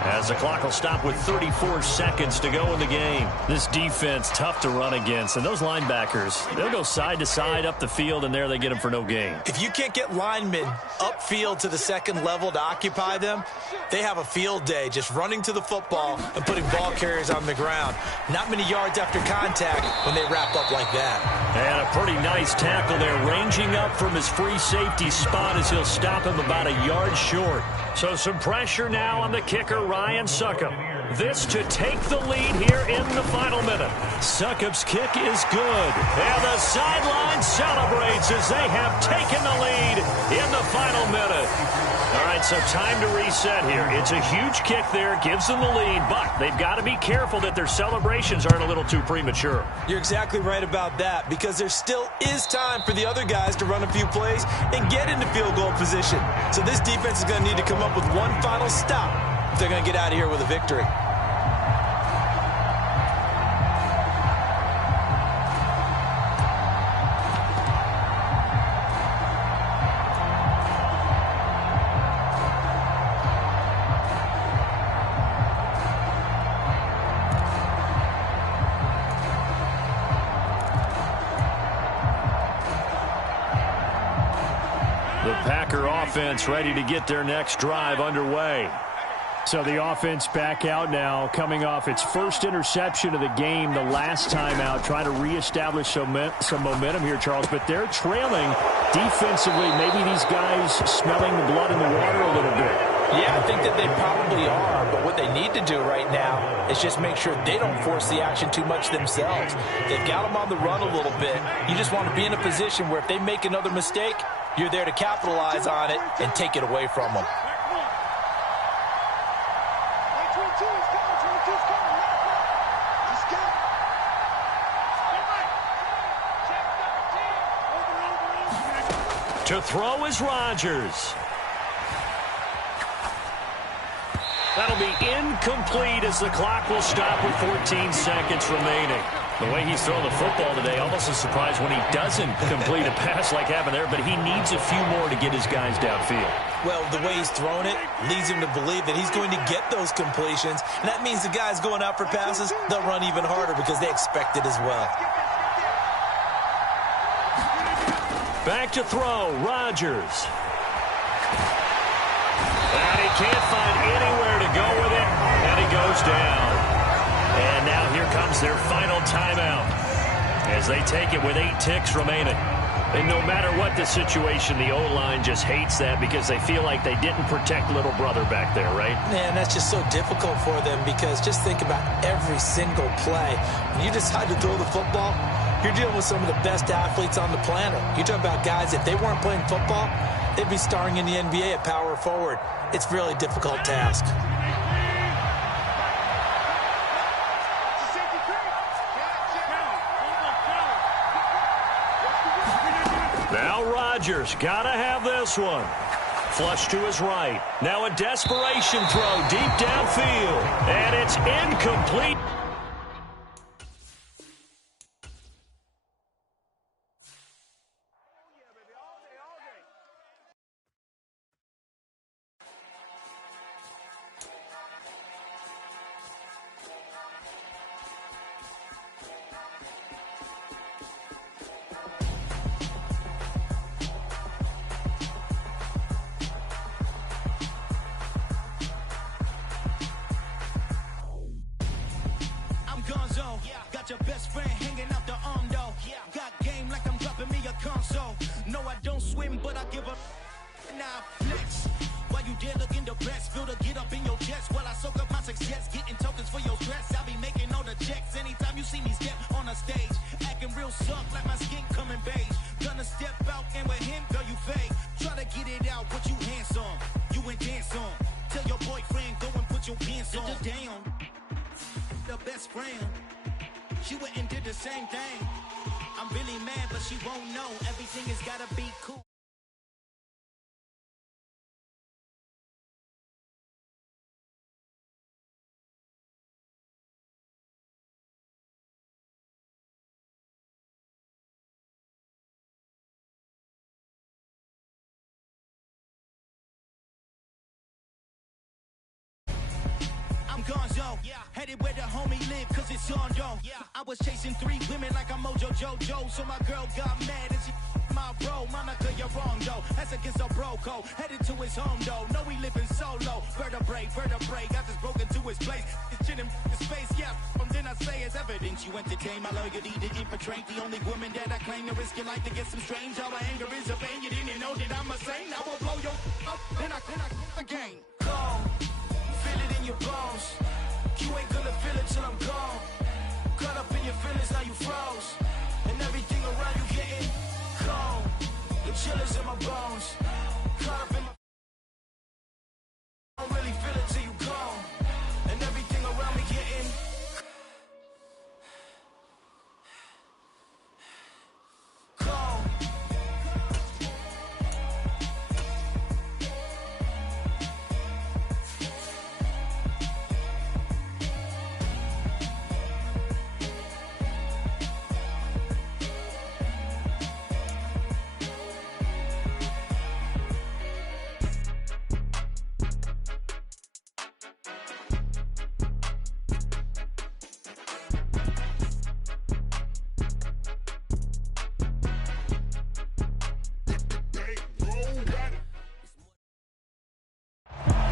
As the clock will stop with 34 seconds to go in the game. This defense, tough to run against. And those linebackers, they'll go side to side up the field, and there they get them for no gain. If you can't get linemen upfield to the second level to occupy them, they have a field day just running to the football and putting ball carriers on the ground. Not many yards after contact when they wrap up like that. And a pretty nice tackle there, ranging up from his free safety spot as he'll stop him about a yard short. So some pressure now on the kicker, Ryan Succop. This to take the lead here in the final minute. Succop's kick is good. And the sideline celebrates as they have taken the lead in the final minute. All right, so time to reset here. It's a huge kick there, gives them the lead, but they've got to be careful that their celebrations aren't a little too premature. You're exactly right about that, because there still is time for the other guys to run a few plays and get into field goal position. So this defense is going to need to come up with one final stop if they're going to get out of here with a victory. The Packer offense ready to get their next drive underway. So the offense back out now, coming off its first interception of the game the last time out, trying to reestablish some momentum here, Charles. But they're trailing defensively. Maybe these guys smelling the blood in the water a little bit. Yeah, I think that they probably are, but what they need to do right now is just make sure they don't force the action too much themselves. They've got them on the run a little bit. You just want to be in a position where if they make another mistake, you're there to capitalize on it and take it away from them. To throw is Rodgers. That'll be incomplete as the clock will stop with 14 seconds remaining. The way he's thrown the football today, almost a surprise when he doesn't complete a pass like happened there, but he needs a few more to get his guys downfield. Well, the way he's thrown it leads him to believe that he's going to get those completions, and that means the guys going out for passes, they'll run even harder because they expect it as well. Back to throw, Rodgers. And he can't find anywhere to go with it, and he goes down. And now here comes their final timeout as they take it with 8 ticks remaining. And no matter what the situation, the O-line just hates that because they feel like they didn't protect little brother back there, right? Man, that's just so difficult for them because just think about every single play. When you decide to throw the football, you're dealing with some of the best athletes on the planet. You talk about guys, if they weren't playing football, they'd be starring in the NBA at power forward. It's a really difficult task. Now Rodgers got to have this one. Flush to his right. Now a desperation throw deep downfield. And it's incomplete. Got your best friend hanging out the arm though. Got game like I'm dropping me a console. No, I don't swim, but I give a now flex. While you there looking the best, feel to get up in your chest while I soak up my success, getting tokens for your stress. I'll be making all the checks anytime you see me step on a stage, acting real soft like my skin coming beige. Gonna step out and with him, girl, you fake. Try to get it out, what you handsome, you ain't dance on. Tell your boyfriend go and put your pants on. Down, the best friend. She went and did the same thing. I'm really mad, but she won't know. Everything has gotta be cool. gonzo. Headed where the homie live, cause it's on though. I was chasing 3 women like I'm Mojo Jojo. So my girl got mad and she my bro. Monica, you're wrong though. That's against a bro code. Headed to his home though. No, we living solo. Vertebrae. Got this broken to his place. It's shit in his face, yeah. From then I say it's evidence. You entertain my loyalty to infiltrate. The only woman that I claim to risk your life to get some strange. How my anger is a vein. You didn't know that I'm a saint. I will blow your up. Then I again. Gone. Feel it in your bones. You ain't gonna feel it till I'm gone. Caught up in your feelings, now you froze. And everything around you getting cold. The chillers in my bones. Caught up in my... I don't really feel it till you gone. And everything around me getting cold.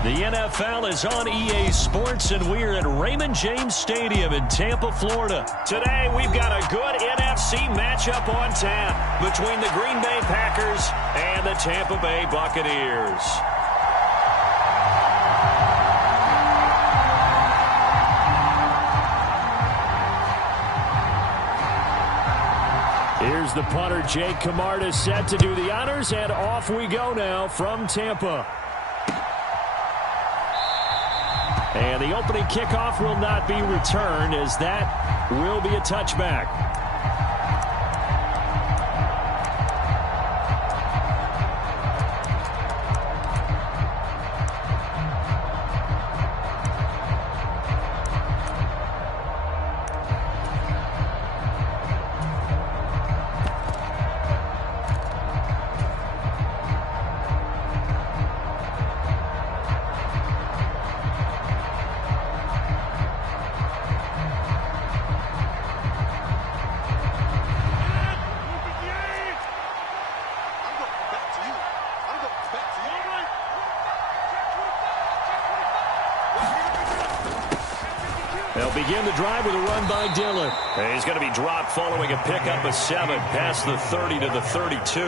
The NFL is on EA Sports, and we're at Raymond James Stadium in Tampa, Florida. Today, we've got a good NFC matchup on tap between the Green Bay Packers and the Tampa Bay Buccaneers. Here's the punter, Jake Camarda, set to do the honors, and off we go now from Tampa. And the opening kickoff will not be returned, as that will be a touchback. They'll begin the drive with a run by Dillon. And he's going to be dropped following a pickup of 7 past the 30 to the 32.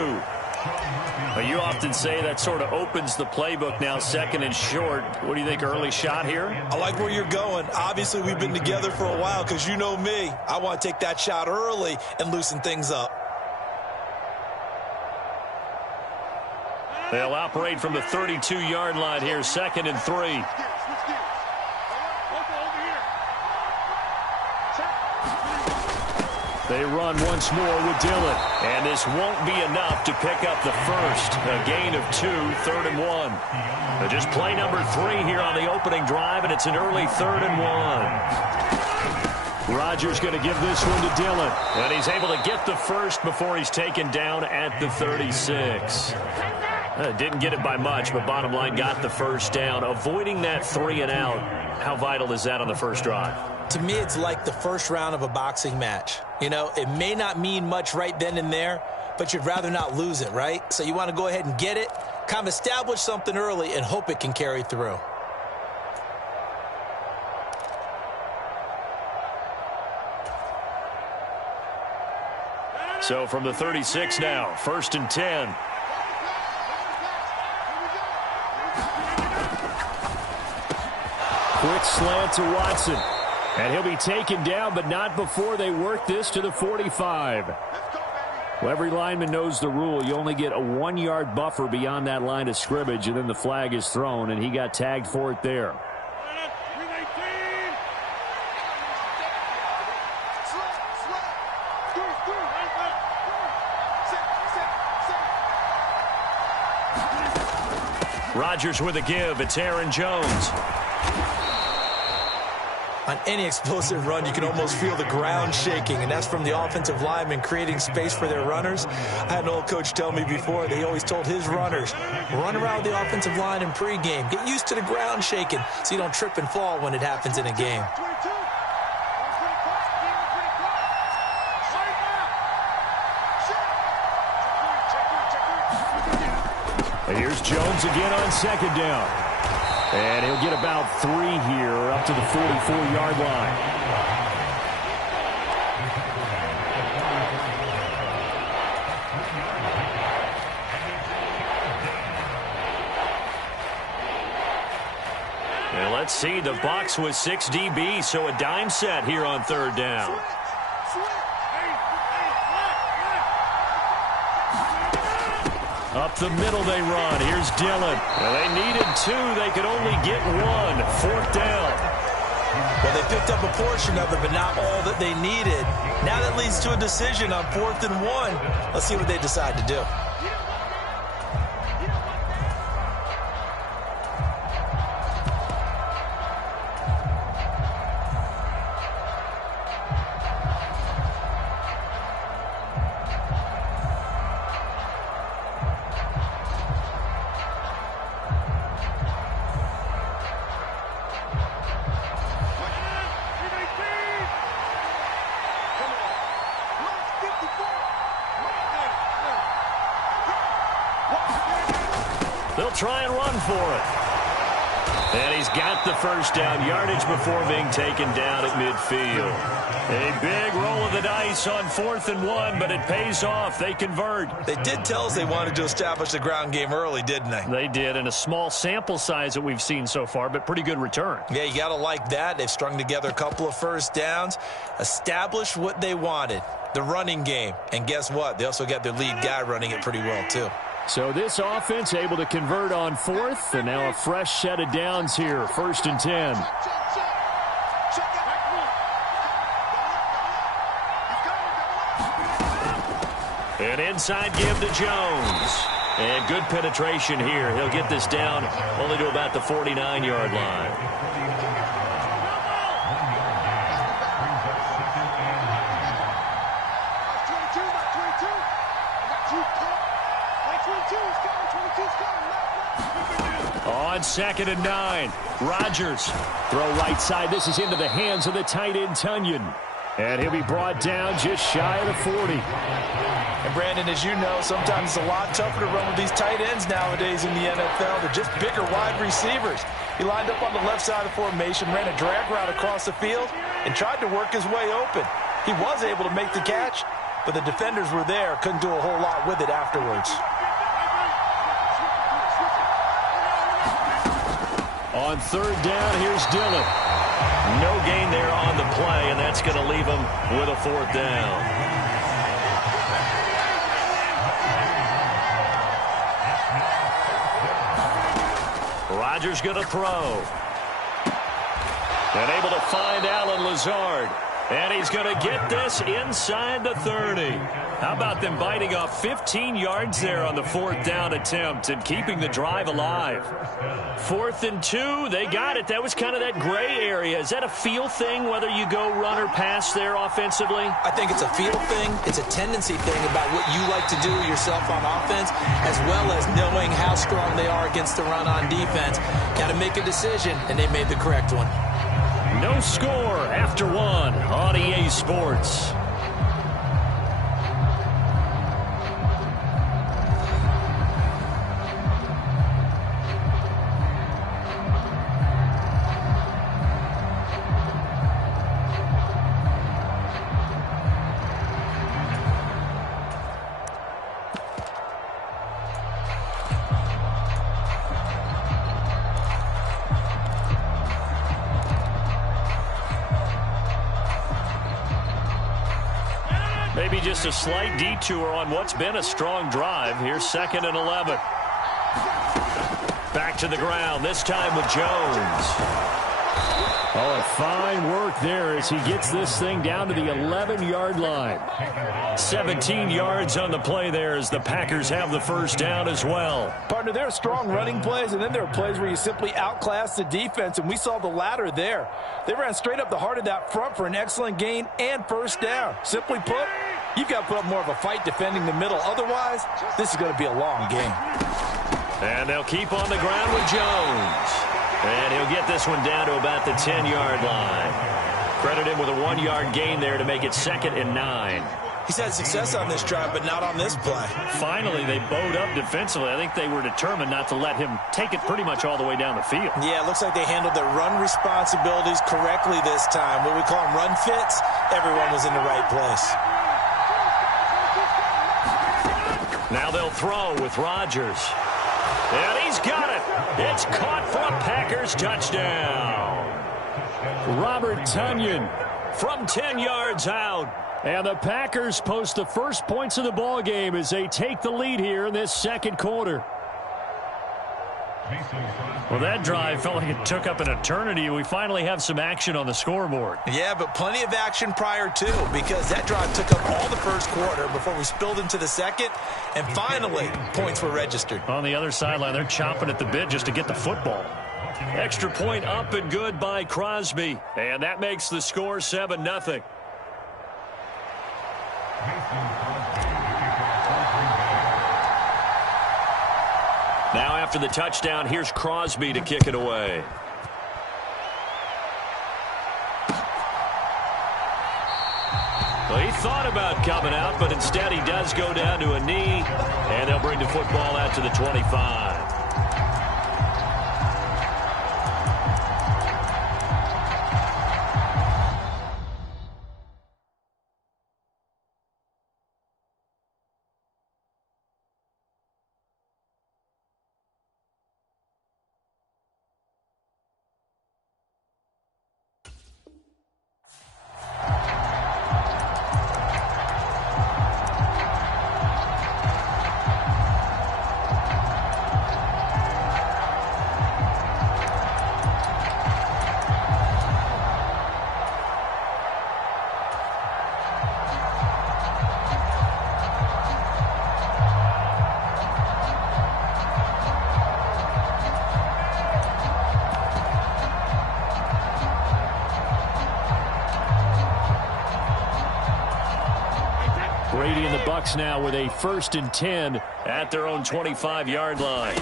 You often say that sort of opens the playbook now, second and short. What do you think, early shot here? I like where you're going. Obviously, we've been together for a while because you know me. I want to take that shot early and loosen things up. They'll operate from the 32-yard line here, 2nd and 3. They run once more with Dillon, and this won't be enough to pick up the first. A gain of 2, 3rd and 1. Just play number 3 here on the opening drive, and it's an early 3rd and 1. Rodgers going to give this one to Dillon, and he's able to get the first before he's taken down at the 36. Didn't get it by much, but bottom line got the first down. Avoiding that 3 and out, how vital is that on the first drive? To me, it's like the first round of a boxing match. You know, it may not mean much right then and there, but you'd rather not lose it, right? So you want to go ahead and get it, kind of establish something early, and hope it can carry through. So from the 36 now, 1st and 10. Quick slant to Watson. And he'll be taken down, but not before they work this to the 45. Well, every lineman knows the rule. You only get a 1-yard buffer beyond that line of scrimmage, and then the flag is thrown, and he got tagged for it there. Rodgers with a give. It's Aaron Jones. On any explosive run, you can almost feel the ground shaking, and that's from the offensive linemen creating space for their runners. I had an old coach tell me before, they always told his runners, run around the offensive line in pregame. Get used to the ground shaking so you don't trip and fall when it happens in a game. Here's Jones again on second down. And he'll get about 3 here, up to the 44-yard line. And let's see, the Bucs with 6 DBs, so a dime set here on third down. Up the middle they run. Here's Dillon. Well, they needed 2. They could only get 1. 4th down. Well, they picked up a portion of it, but not all that they needed. Now that leads to a decision on 4th and 1. Let's see what they decide to do. They'll try and run for it. And he's got the first down yardage before being taken down at midfield. A big roll of the dice on 4th and 1, but it pays off. They convert. They did tell us they wanted to establish the ground game early, didn't they? They did, in a small sample size that we've seen so far, but pretty good return. Yeah, you got to like that. They've strung together a couple of first downs, established what they wanted, the running game. And guess what? They also got their lead guy running it pretty well, too. So this offense able to convert on 4th, and now a fresh set of downs here, 1st and 10. An inside give to Jones. And good penetration here. He'll get this down only to about the 49-yard line. On 2nd and 9, Rodgers. Throw right side. This is into the hands of the tight end, Tunyon. And he'll be brought down just shy of the 40. And, Brandon, as you know, sometimes it's a lot tougher to run with these tight ends nowadays in the NFL. They're just bigger wide receivers. He lined up on the left side of the formation, ran a drag route across the field, and tried to work his way open. He was able to make the catch, but the defenders were there, couldn't do a whole lot with it afterwards. On 3rd down, here's Dillon. No gain there on the play, and that's going to leave him with a 4th down. Rodgers going to throw. And able to find Allen Lazard. And he's going to get this inside the 30. How about them biting off 15 yards there on the 4th down attempt and keeping the drive alive? 4th and 2, they got it. That was kind of that gray area. Is that a feel thing, whether you go run or pass there offensively? I think it's a feel thing. It's a tendency thing about what you like to do yourself on offense, as well as knowing how strong they are against the run on defense. Got to make a decision, and they made the correct one. No score after 1 on EA Sports. Maybe just a slight detour on what's been a strong drive. Here's 2nd and 11. Back to the ground, this time with Jones. Oh, and fine work there as he gets this thing down to the 11-yard line. 17 yards on the play there as the Packers have the first down as well. Partner, there are strong running plays, and then there are plays where you simply outclass the defense, and we saw the latter there. They ran straight up the heart of that front for an excellent gain and first down. Simply put, you've got to put up more of a fight defending the middle. Otherwise, this is going to be a long game. And they'll keep on the ground with Jones. And he'll get this one down to about the 10-yard line. Credit him with a 1-yard gain there to make it 2nd and 9. He's had success on this drive, but not on this play. Finally, they bowed up defensively. I think they were determined not to let him take it pretty much all the way down the field. Yeah, it looks like they handled their run responsibilities correctly this time. What we call them run fits, everyone was in the right place. Now they'll throw with Rodgers. And he's got it. It's caught for a Packers touchdown. Robert Tonyan from 10 yards out. And the Packers post the first points of the ball game as they take the lead here in this second quarter. Well, that drive felt like it took up an eternity. We finally have some action on the scoreboard. Yeah, but plenty of action prior to, because that drive took up all the first quarter before we spilled into the second, and finally, points were registered. On the other sideline, they're chomping at the bit just to get the football. Extra point up and good by Crosby, and that makes the score 7-0. Now after the touchdown, here's Crosby to kick it away. Well, he thought about coming out, but instead he does go down to a knee, and they'll bring the football out to the 25. Brady and the Bucs now with a 1st and 10 at their own 25-yard line.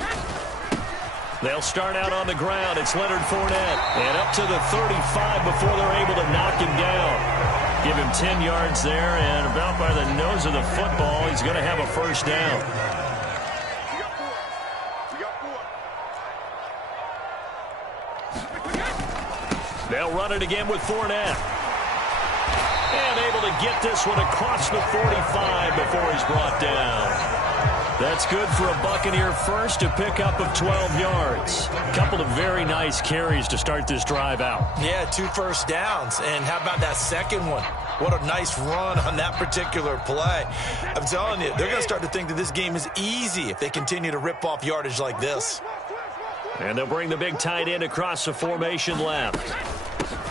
They'll start out on the ground. It's Leonard Fournette. And up to the 35 before they're able to knock him down. Give him 10 yards there, and about by the nose of the football, he's going to have a first down. They'll run it again with Fournette. And able to get this one across the 45 before he's brought down. That's good for a Buccaneer first, a pickup of 12 yards. A couple of very nice carries to start this drive out. Yeah, 2 first downs. And how about that second one? What a nice run on that particular play. I'm telling you, they're going to start to think that this game is easy if they continue to rip off yardage like this. And they'll bring the big tight end across the formation left.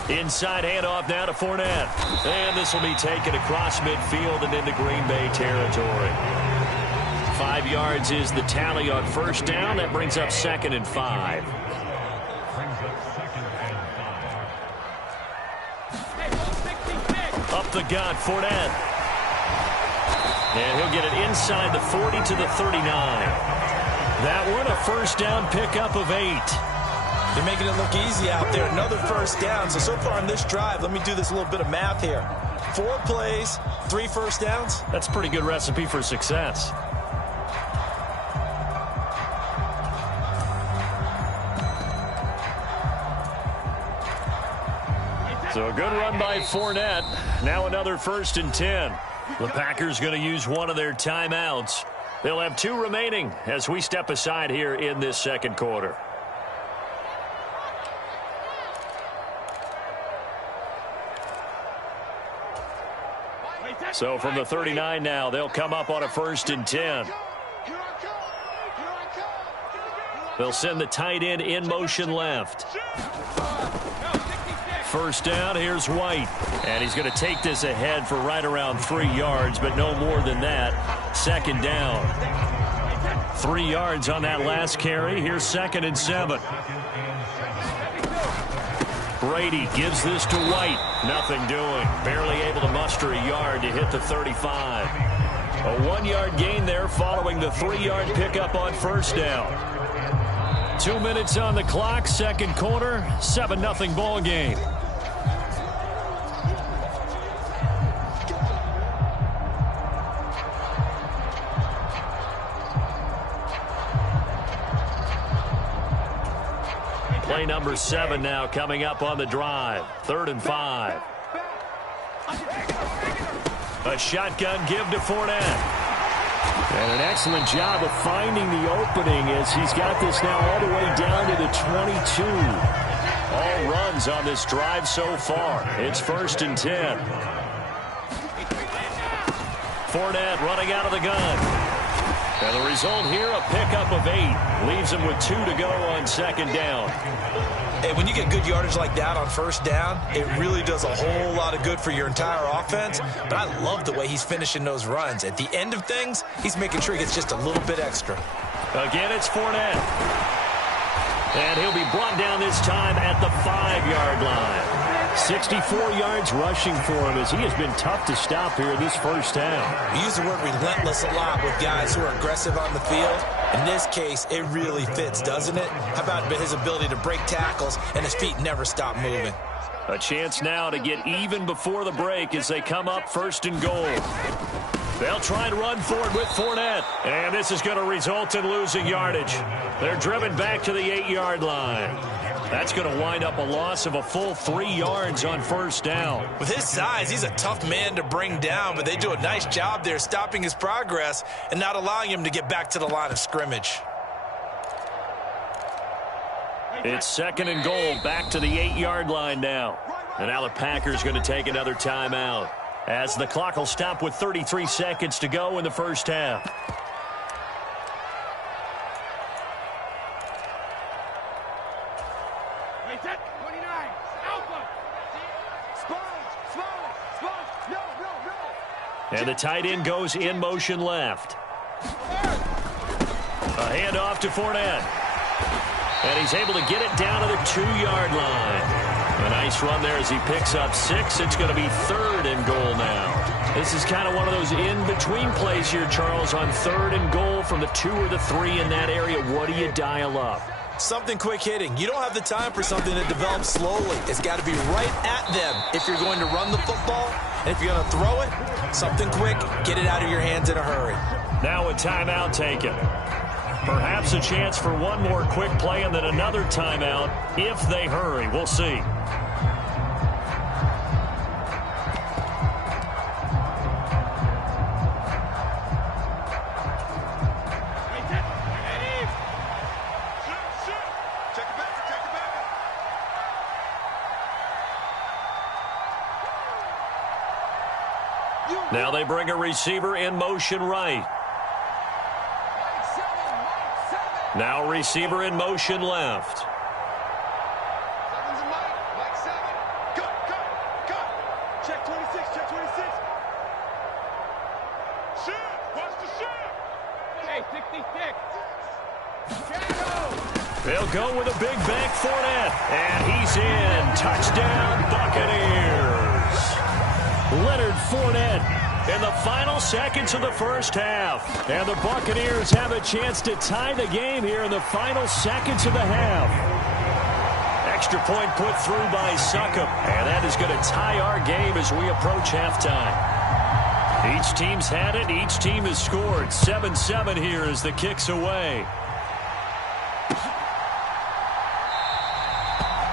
Inside handoff now to Fournette. And this will be taken across midfield and into Green Bay territory. 5 yards is the tally on first down. That brings up 2nd and 5. Up the gut, Fournette. And he'll get it inside the 40 to the 39. That one a first down pickup of 8. They're making it look easy out there. Another first down. So far on this drive, let me do this little bit of math here. 4 plays, 3 first downs. That's a pretty good recipe for success. So a good run by Fournette. Now another 1st and 10. The Packers going to use one of their timeouts. They'll have 2 remaining as we step aside here in this second quarter. So from the 39 now, they'll come up on a 1st and 10. They'll send the tight end in motion left. First down, here's White. And he's going to take this ahead for right around 3 yards, but no more than that. Second down. 3 yards on that last carry. Here's 2nd and 7. Brady gives this to White. Nothing doing. Barely able to muster a yard to hit the 35. A 1-yard gain there following the 3-yard pickup on first down. 2 minutes on the clock, second quarter, 7-0 ball game. Play number 7 now coming up on the drive. 3rd and 5. A shotgun give to Fournette. And an excellent job of finding the opening as he's got this now all the way down to the 22. All runs on this drive so far. It's 1st and 10. Fournette running out of the gun. And the result here, a pickup of 8. Leaves him with 2 to go on 2nd down. Hey, when you get good yardage like that on first down, it really does a whole lot of good for your entire offense. But I love the way he's finishing those runs. At the end of things, he's making sure he gets just a little bit extra. Again, it's Fournette. And he'll be brought down this time at the 5-yard line. 64 yards rushing for him as he has been tough to stop here this first half. We use the word relentless a lot with guys who are aggressive on the field. In this case, it really fits, doesn't it? How about his ability to break tackles and his feet never stop moving? A chance now to get even before the break as they come up 1st and goal. They'll try to run for it with Fournette. And this is going to result in losing yardage. They're driven back to the 8-yard line. That's going to wind up a loss of a full 3 yards on first down. With his size, he's a tough man to bring down, but they do a nice job there stopping his progress and not allowing him to get back to the line of scrimmage. It's 2nd and goal, back to the 8-yard line now. And now the Packers going to take another timeout as the clock will stop with 33 seconds to go in the first half. And the tight end goes in motion left. A handoff to Fournette. And he's able to get it down to the 2-yard line. A nice run there as he picks up 6. It's going to be 3rd and goal now. This is kind of one of those in-between plays here, Charles, on 3rd and goal from the 2 or the 3 in that area. What do you dial up? Something quick hitting. You don't have the time for something that develops slowly. It's got to be right at them if you're going to run the football. And if you're going to throw it, something quick, get it out of your hands in a hurry. Now a timeout taken. Perhaps a chance for one more quick play and then another timeout if they hurry. We'll see. Now they bring a receiver in motion right. Now receiver in motion left. Check 26, check 26. Shoot, watch the shoot. Hey, 66. They'll go with a big bank Fournette. And he's in. Touchdown, Buccaneers. Leonard Fournette in the final seconds of the first half. And the Buccaneers have a chance to tie the game here in the final seconds of the half. Extra point put through by Succop. And that is going to tie our game as we approach halftime. Each team's had it. Each team has scored. 7-7 here as the kick's away.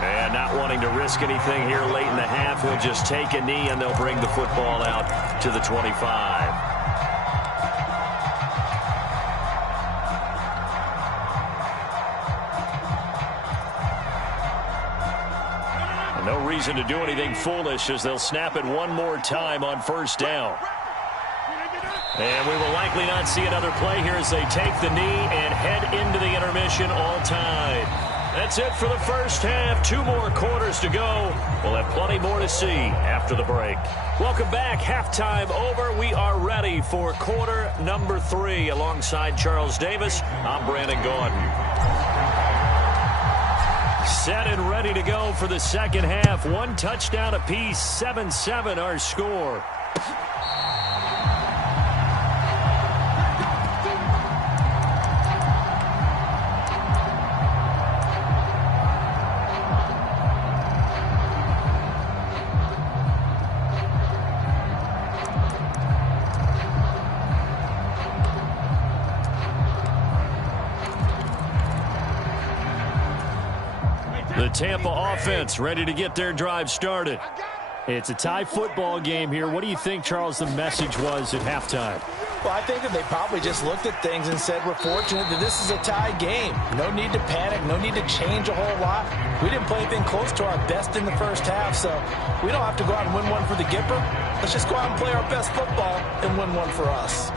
And not wanting to risk anything here late in the half, we'll just take a knee and they'll bring the football out to the 25. And no reason to do anything foolish as they'll snap it one more time on first down. And we will likely not see another play here as they take the knee and head into the intermission all tied. That's it for the first half. 2 more quarters to go. We'll have plenty more to see after the break. Welcome back. Halftime over. We are ready for quarter number 3. Alongside Charles Davis, I'm Brandon Gordon. Set and ready to go for the second half. 1 touchdown apiece. 7-7 our score. The Tampa offense ready to get their drive started. It's a tie football game here. What do you think, Charles, the message was at halftime? Well, I think that they probably just looked at things and said, we're fortunate that this is a tie game. No need to panic, no need to change a whole lot. We didn't play anything close to our best in the first half, so we don't have to go out and win one for the Gipper. Let's just go out and play our best football and win one for us.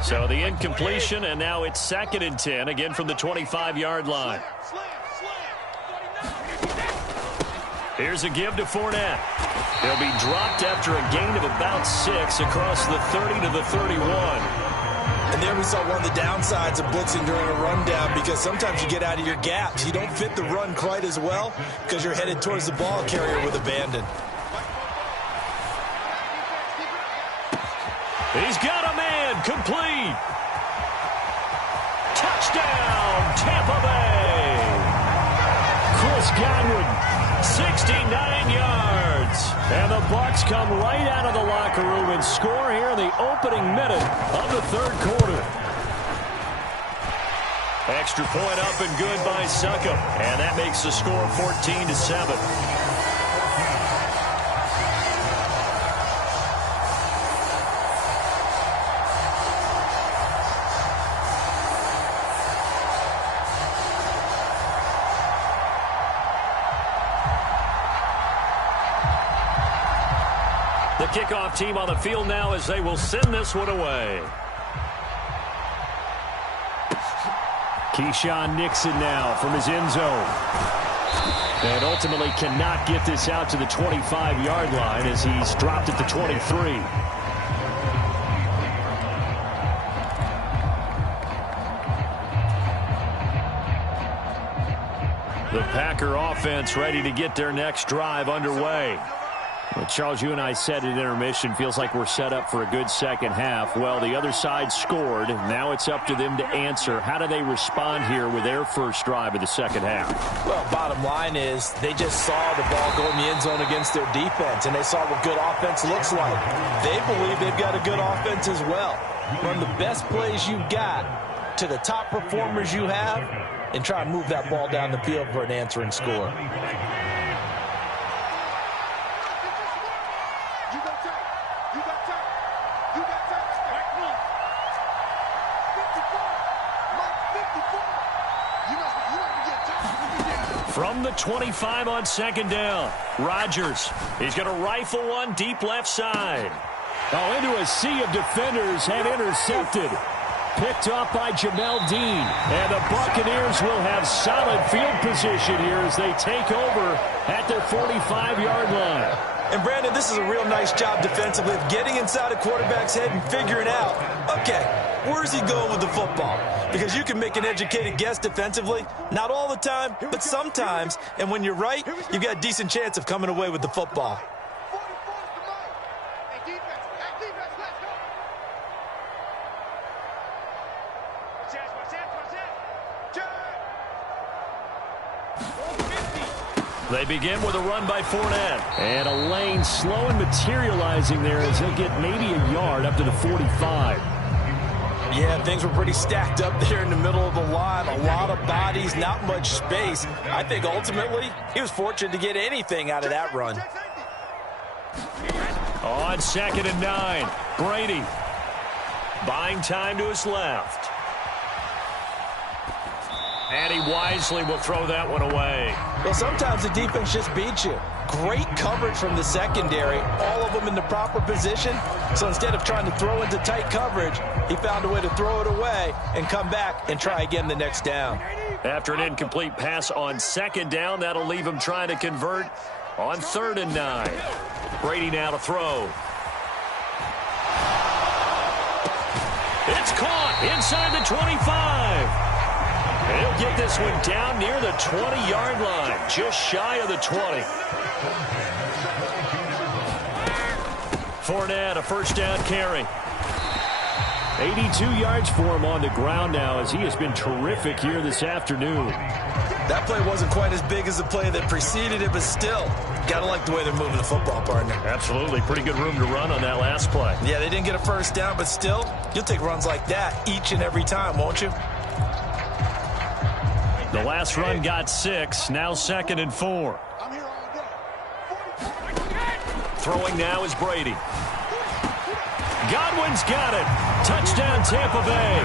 So the incompletion, and now it's 2nd and 10, again from the 25-yard line. Here's a give to Fournette. He'll be dropped after a gain of about 6 across the 30 to the 31. And there we saw one of the downsides of blitzing during a rundown, because sometimes you get out of your gaps. You don't fit the run quite as well because you're headed towards the ball carrier with abandon. He's got a man, complete. Touchdown, Tampa Bay. Chris Godwin, 69 yards. And the Bucs come right out of the locker room and score here in the opening minute of the 3rd quarter. Extra point up and good by Succop. And that makes the score 14-7. The kickoff team on the field now as they will send this one away. Keyshawn Nixon now from his end zone. And ultimately cannot get this out to the 25-yard line as he's dropped at the 23. The Packer offense ready to get their next drive underway. Well, Charles, you and I said at intermission, feels like we're set up for a good second half. Well, the other side scored. Now it's up to them to answer. How do they respond here with their first drive of the second half? Well, bottom line is they just saw the ball go in the end zone against their defense, and they saw what good offense looks like. They believe they've got a good offense as well. Run the best plays you've got to the top performers you have and try and move that ball down the field for an answering score. From the 25 on 2nd down, Rodgers. He's going to rifle one deep left side. Oh, into a sea of defenders and intercepted. Picked off by Jamel Dean. And the Buccaneers will have solid field position here as they take over at their 45-yard line. And, Brandon, this is a real nice job defensively of getting inside a quarterback's head and figuring out, okay, where's he going with the football? Because you can make an educated guess defensively. Not all the time, but sometimes. And when you're right, you've got a decent chance of coming away with the football. They begin with a run by Fournette. And a lane slow and materializing there as he'll get maybe a yard up to the 45. Yeah, things were pretty stacked up there in the middle of the line. A lot of bodies, not much space. I think ultimately he was fortunate to get anything out of that run. On 2nd and 9, Brady. Buying time to his left. And he wisely will throw that one away. Well, sometimes the defense just beats you. Great coverage from the secondary, all of them in the proper position. So instead of trying to throw into tight coverage, he found a way to throw it away and come back and try again the next down. After an incomplete pass on second down, that'll leave him trying to convert on 3rd and 9. Brady now to throw. It's caught inside the 25. He'll get this one down near the 20-yard line, just shy of the 20. Fournette, a first down carry. 82 yards for him on the ground now as he has been terrific here this afternoon. That play wasn't quite as big as the play that preceded it, but still, got to like the way they're moving the football, partner. Absolutely. Pretty good room to run on that last play. Yeah, they didn't get a first down, but still, you'll take runs like that each and every time, won't you? The last run got 6, now 2nd and 4. Throwing now is Brady. Godwin's got it. Touchdown, Tampa Bay.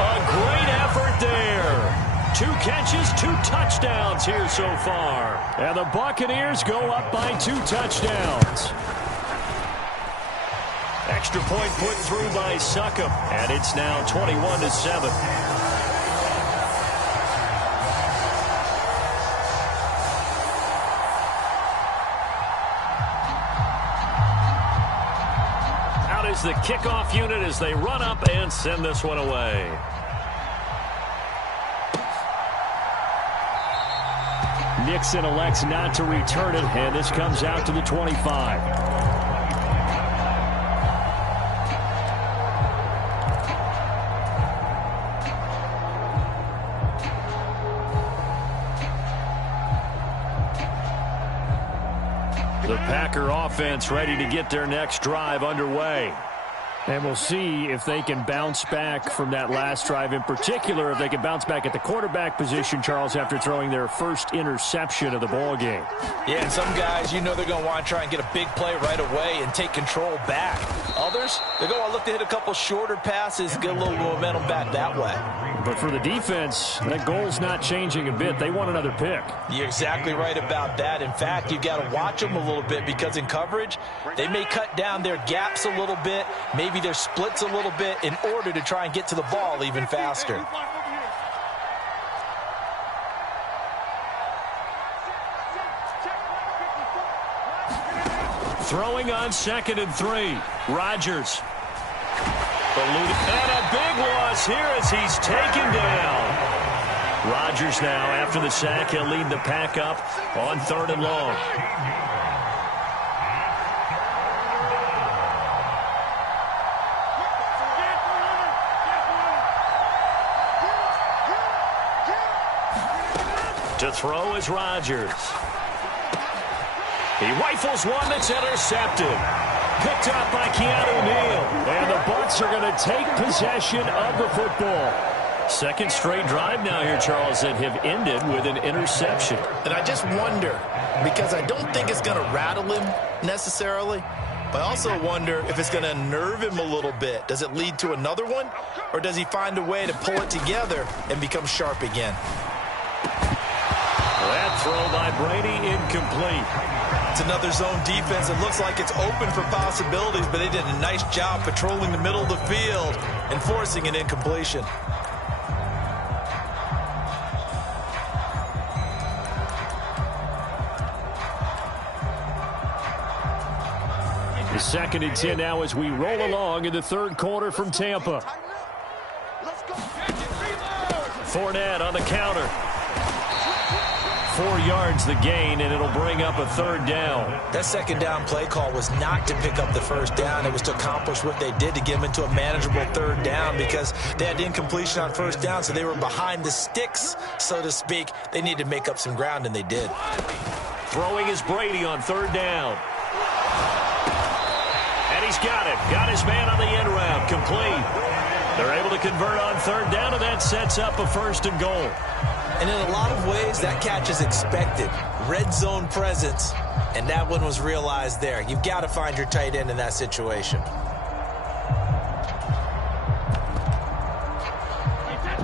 A great effort there. 2 catches, 2 touchdowns here so far. And the Buccaneers go up by 2 touchdowns. Extra point put through by Succop, and it's now 21-7. The kickoff unit as they run up and send this one away. Nixon elects not to return it, and this comes out to the 25. The Packer offense ready to get their next drive underway. And we'll see if they can bounce back from that last drive, in particular if they can bounce back at the quarterback position, Charles, after throwing their first interception of the ball game. Yeah, and some guys, you know they're going to want to try and get a big play right away and take control back. Others, they're going to look to hit a couple shorter passes, get a little momentum back that way. But for the defense, that goal's not changing a bit. They want another pick. You're exactly right about that. In fact, you've got to watch them a little bit because in coverage, they may cut down their gaps a little bit, maybe their splits a little bit in order to try and get to the ball even faster. Throwing on 2nd and 3. Rodgers. And a big loss here as he's taken down. Rodgers now, after the sack, he'll lead the pack up on 3rd and long. To throw is Rodgers. He rifles one that's intercepted. Picked up by Keanu Neal. And the Bucs are going to take possession of the football. Second straight drive now here, Charles, that have ended with an interception. And I just wonder, because I don't think it's going to rattle him necessarily, but I also wonder if it's going to unnerve him a little bit. Does it lead to another one? Or does he find a way to pull it together and become sharp again? That throw by Brady incomplete. It's another zone defense. It looks like it's open for possibilities, but they did a nice job patrolling the middle of the field and forcing an incompletion. The 2nd and 10 now as we roll along in the 3rd quarter from Tampa. Fournette on the counter. 4 yards the gain, and it'll bring up a 3rd down. That 2nd down play call was not to pick up the 1st down. It was to accomplish what they did to get them into a manageable 3rd down because they had incompletion on 1st down, so they were behind the sticks, so to speak. They needed to make up some ground, and they did. Throwing is Brady on 3rd down. And he's got it. Got his man on the end route. Complete. They're able to convert on 3rd down, and that sets up a 1st and goal. And in a lot of ways, that catch is expected. Red zone presence, and that one was realized there. You've got to find your tight end in that situation.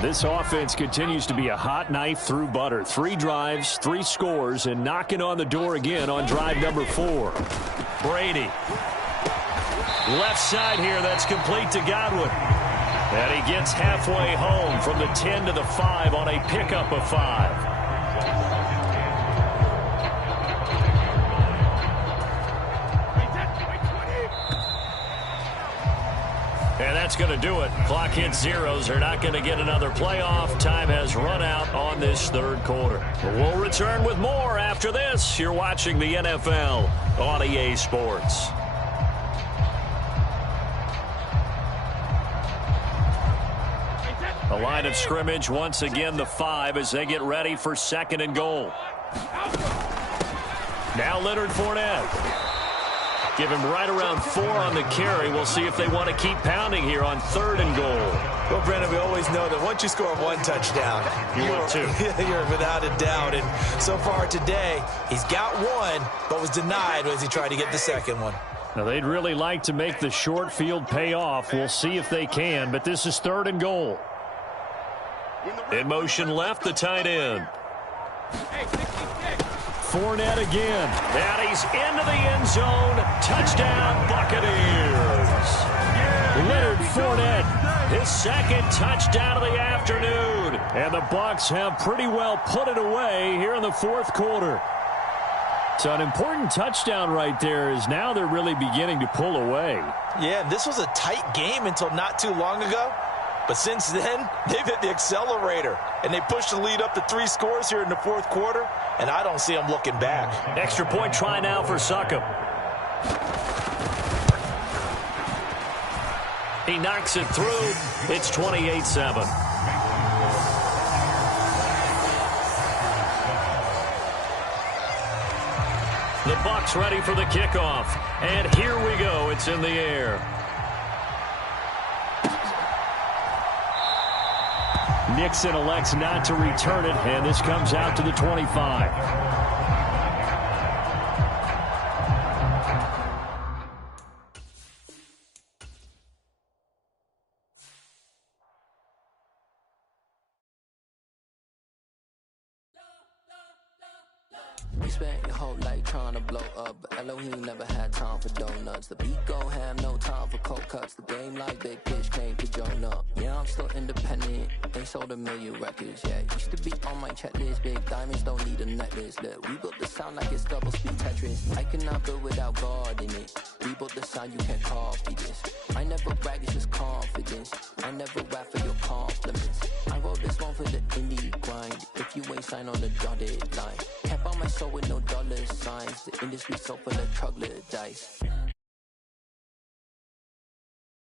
This offense continues to be a hot knife through butter. 3 drives, 3 scores, and knocking on the door again on drive number 4. Brady. Left side here, that's complete to Godwin. And he gets halfway home from the 10 to the 5 on a pickup of 5. And that's going to do it. Clock hits zeros. They're not going to get another playoff. Time has run out on this third quarter. We'll return with more after this. You're watching the NFL on EA Sports. The line of scrimmage, once again, the 5 as they get ready for 2nd and goal. Now Leonard Fournette. Give him right around 4 on the carry. We'll see if they want to keep pounding here on 3rd and goal. Well, Brandon, we always know that once you score 1 touchdown, you're without a doubt. And so far today, he's got 1, but was denied as he tried to get the 2nd one. Now, they'd really like to make the short field pay off. We'll see if they can, but this is 3rd and goal. In motion left, the tight end. Fournette again. And he's into the end zone. Touchdown, Buccaneers. Leonard Fournette, his 2nd touchdown of the afternoon. And the Bucs have pretty well put it away here in the 4th quarter. So an important touchdown right there is now they're really beginning to pull away. Yeah, this was a tight game until not too long ago. But since then, they've hit the accelerator, and they pushed the lead up to 3 scores here in the 4th quarter, and I don't see them looking back. Extra point try now for Succop. He knocks it through. It's 28-7. The Bucs ready for the kickoff, and here we go. It's in the air. Nixon elects not to return it, and this comes out to the 25. You spent your whole life trying to blow up, but Elohim never had time for donuts. The beat gon' have no time for cold cuts. The game like Big Pitch came to join up. Yeah, I'm still independent. They sold 1 million records, yeah. Used to be on my checklist. Big diamonds don't need a necklace. Look, we built the sound like it's double speed Tetris. I cannot build without God in it. We built the sound, you can't copy this. I never brag, it's just confidence. I never rap for your compliments. I wrote this one for the indie grind. If you ain't signed on the dotted line, can't buy my soul with no dollar signs. The industry so full of troglodytes.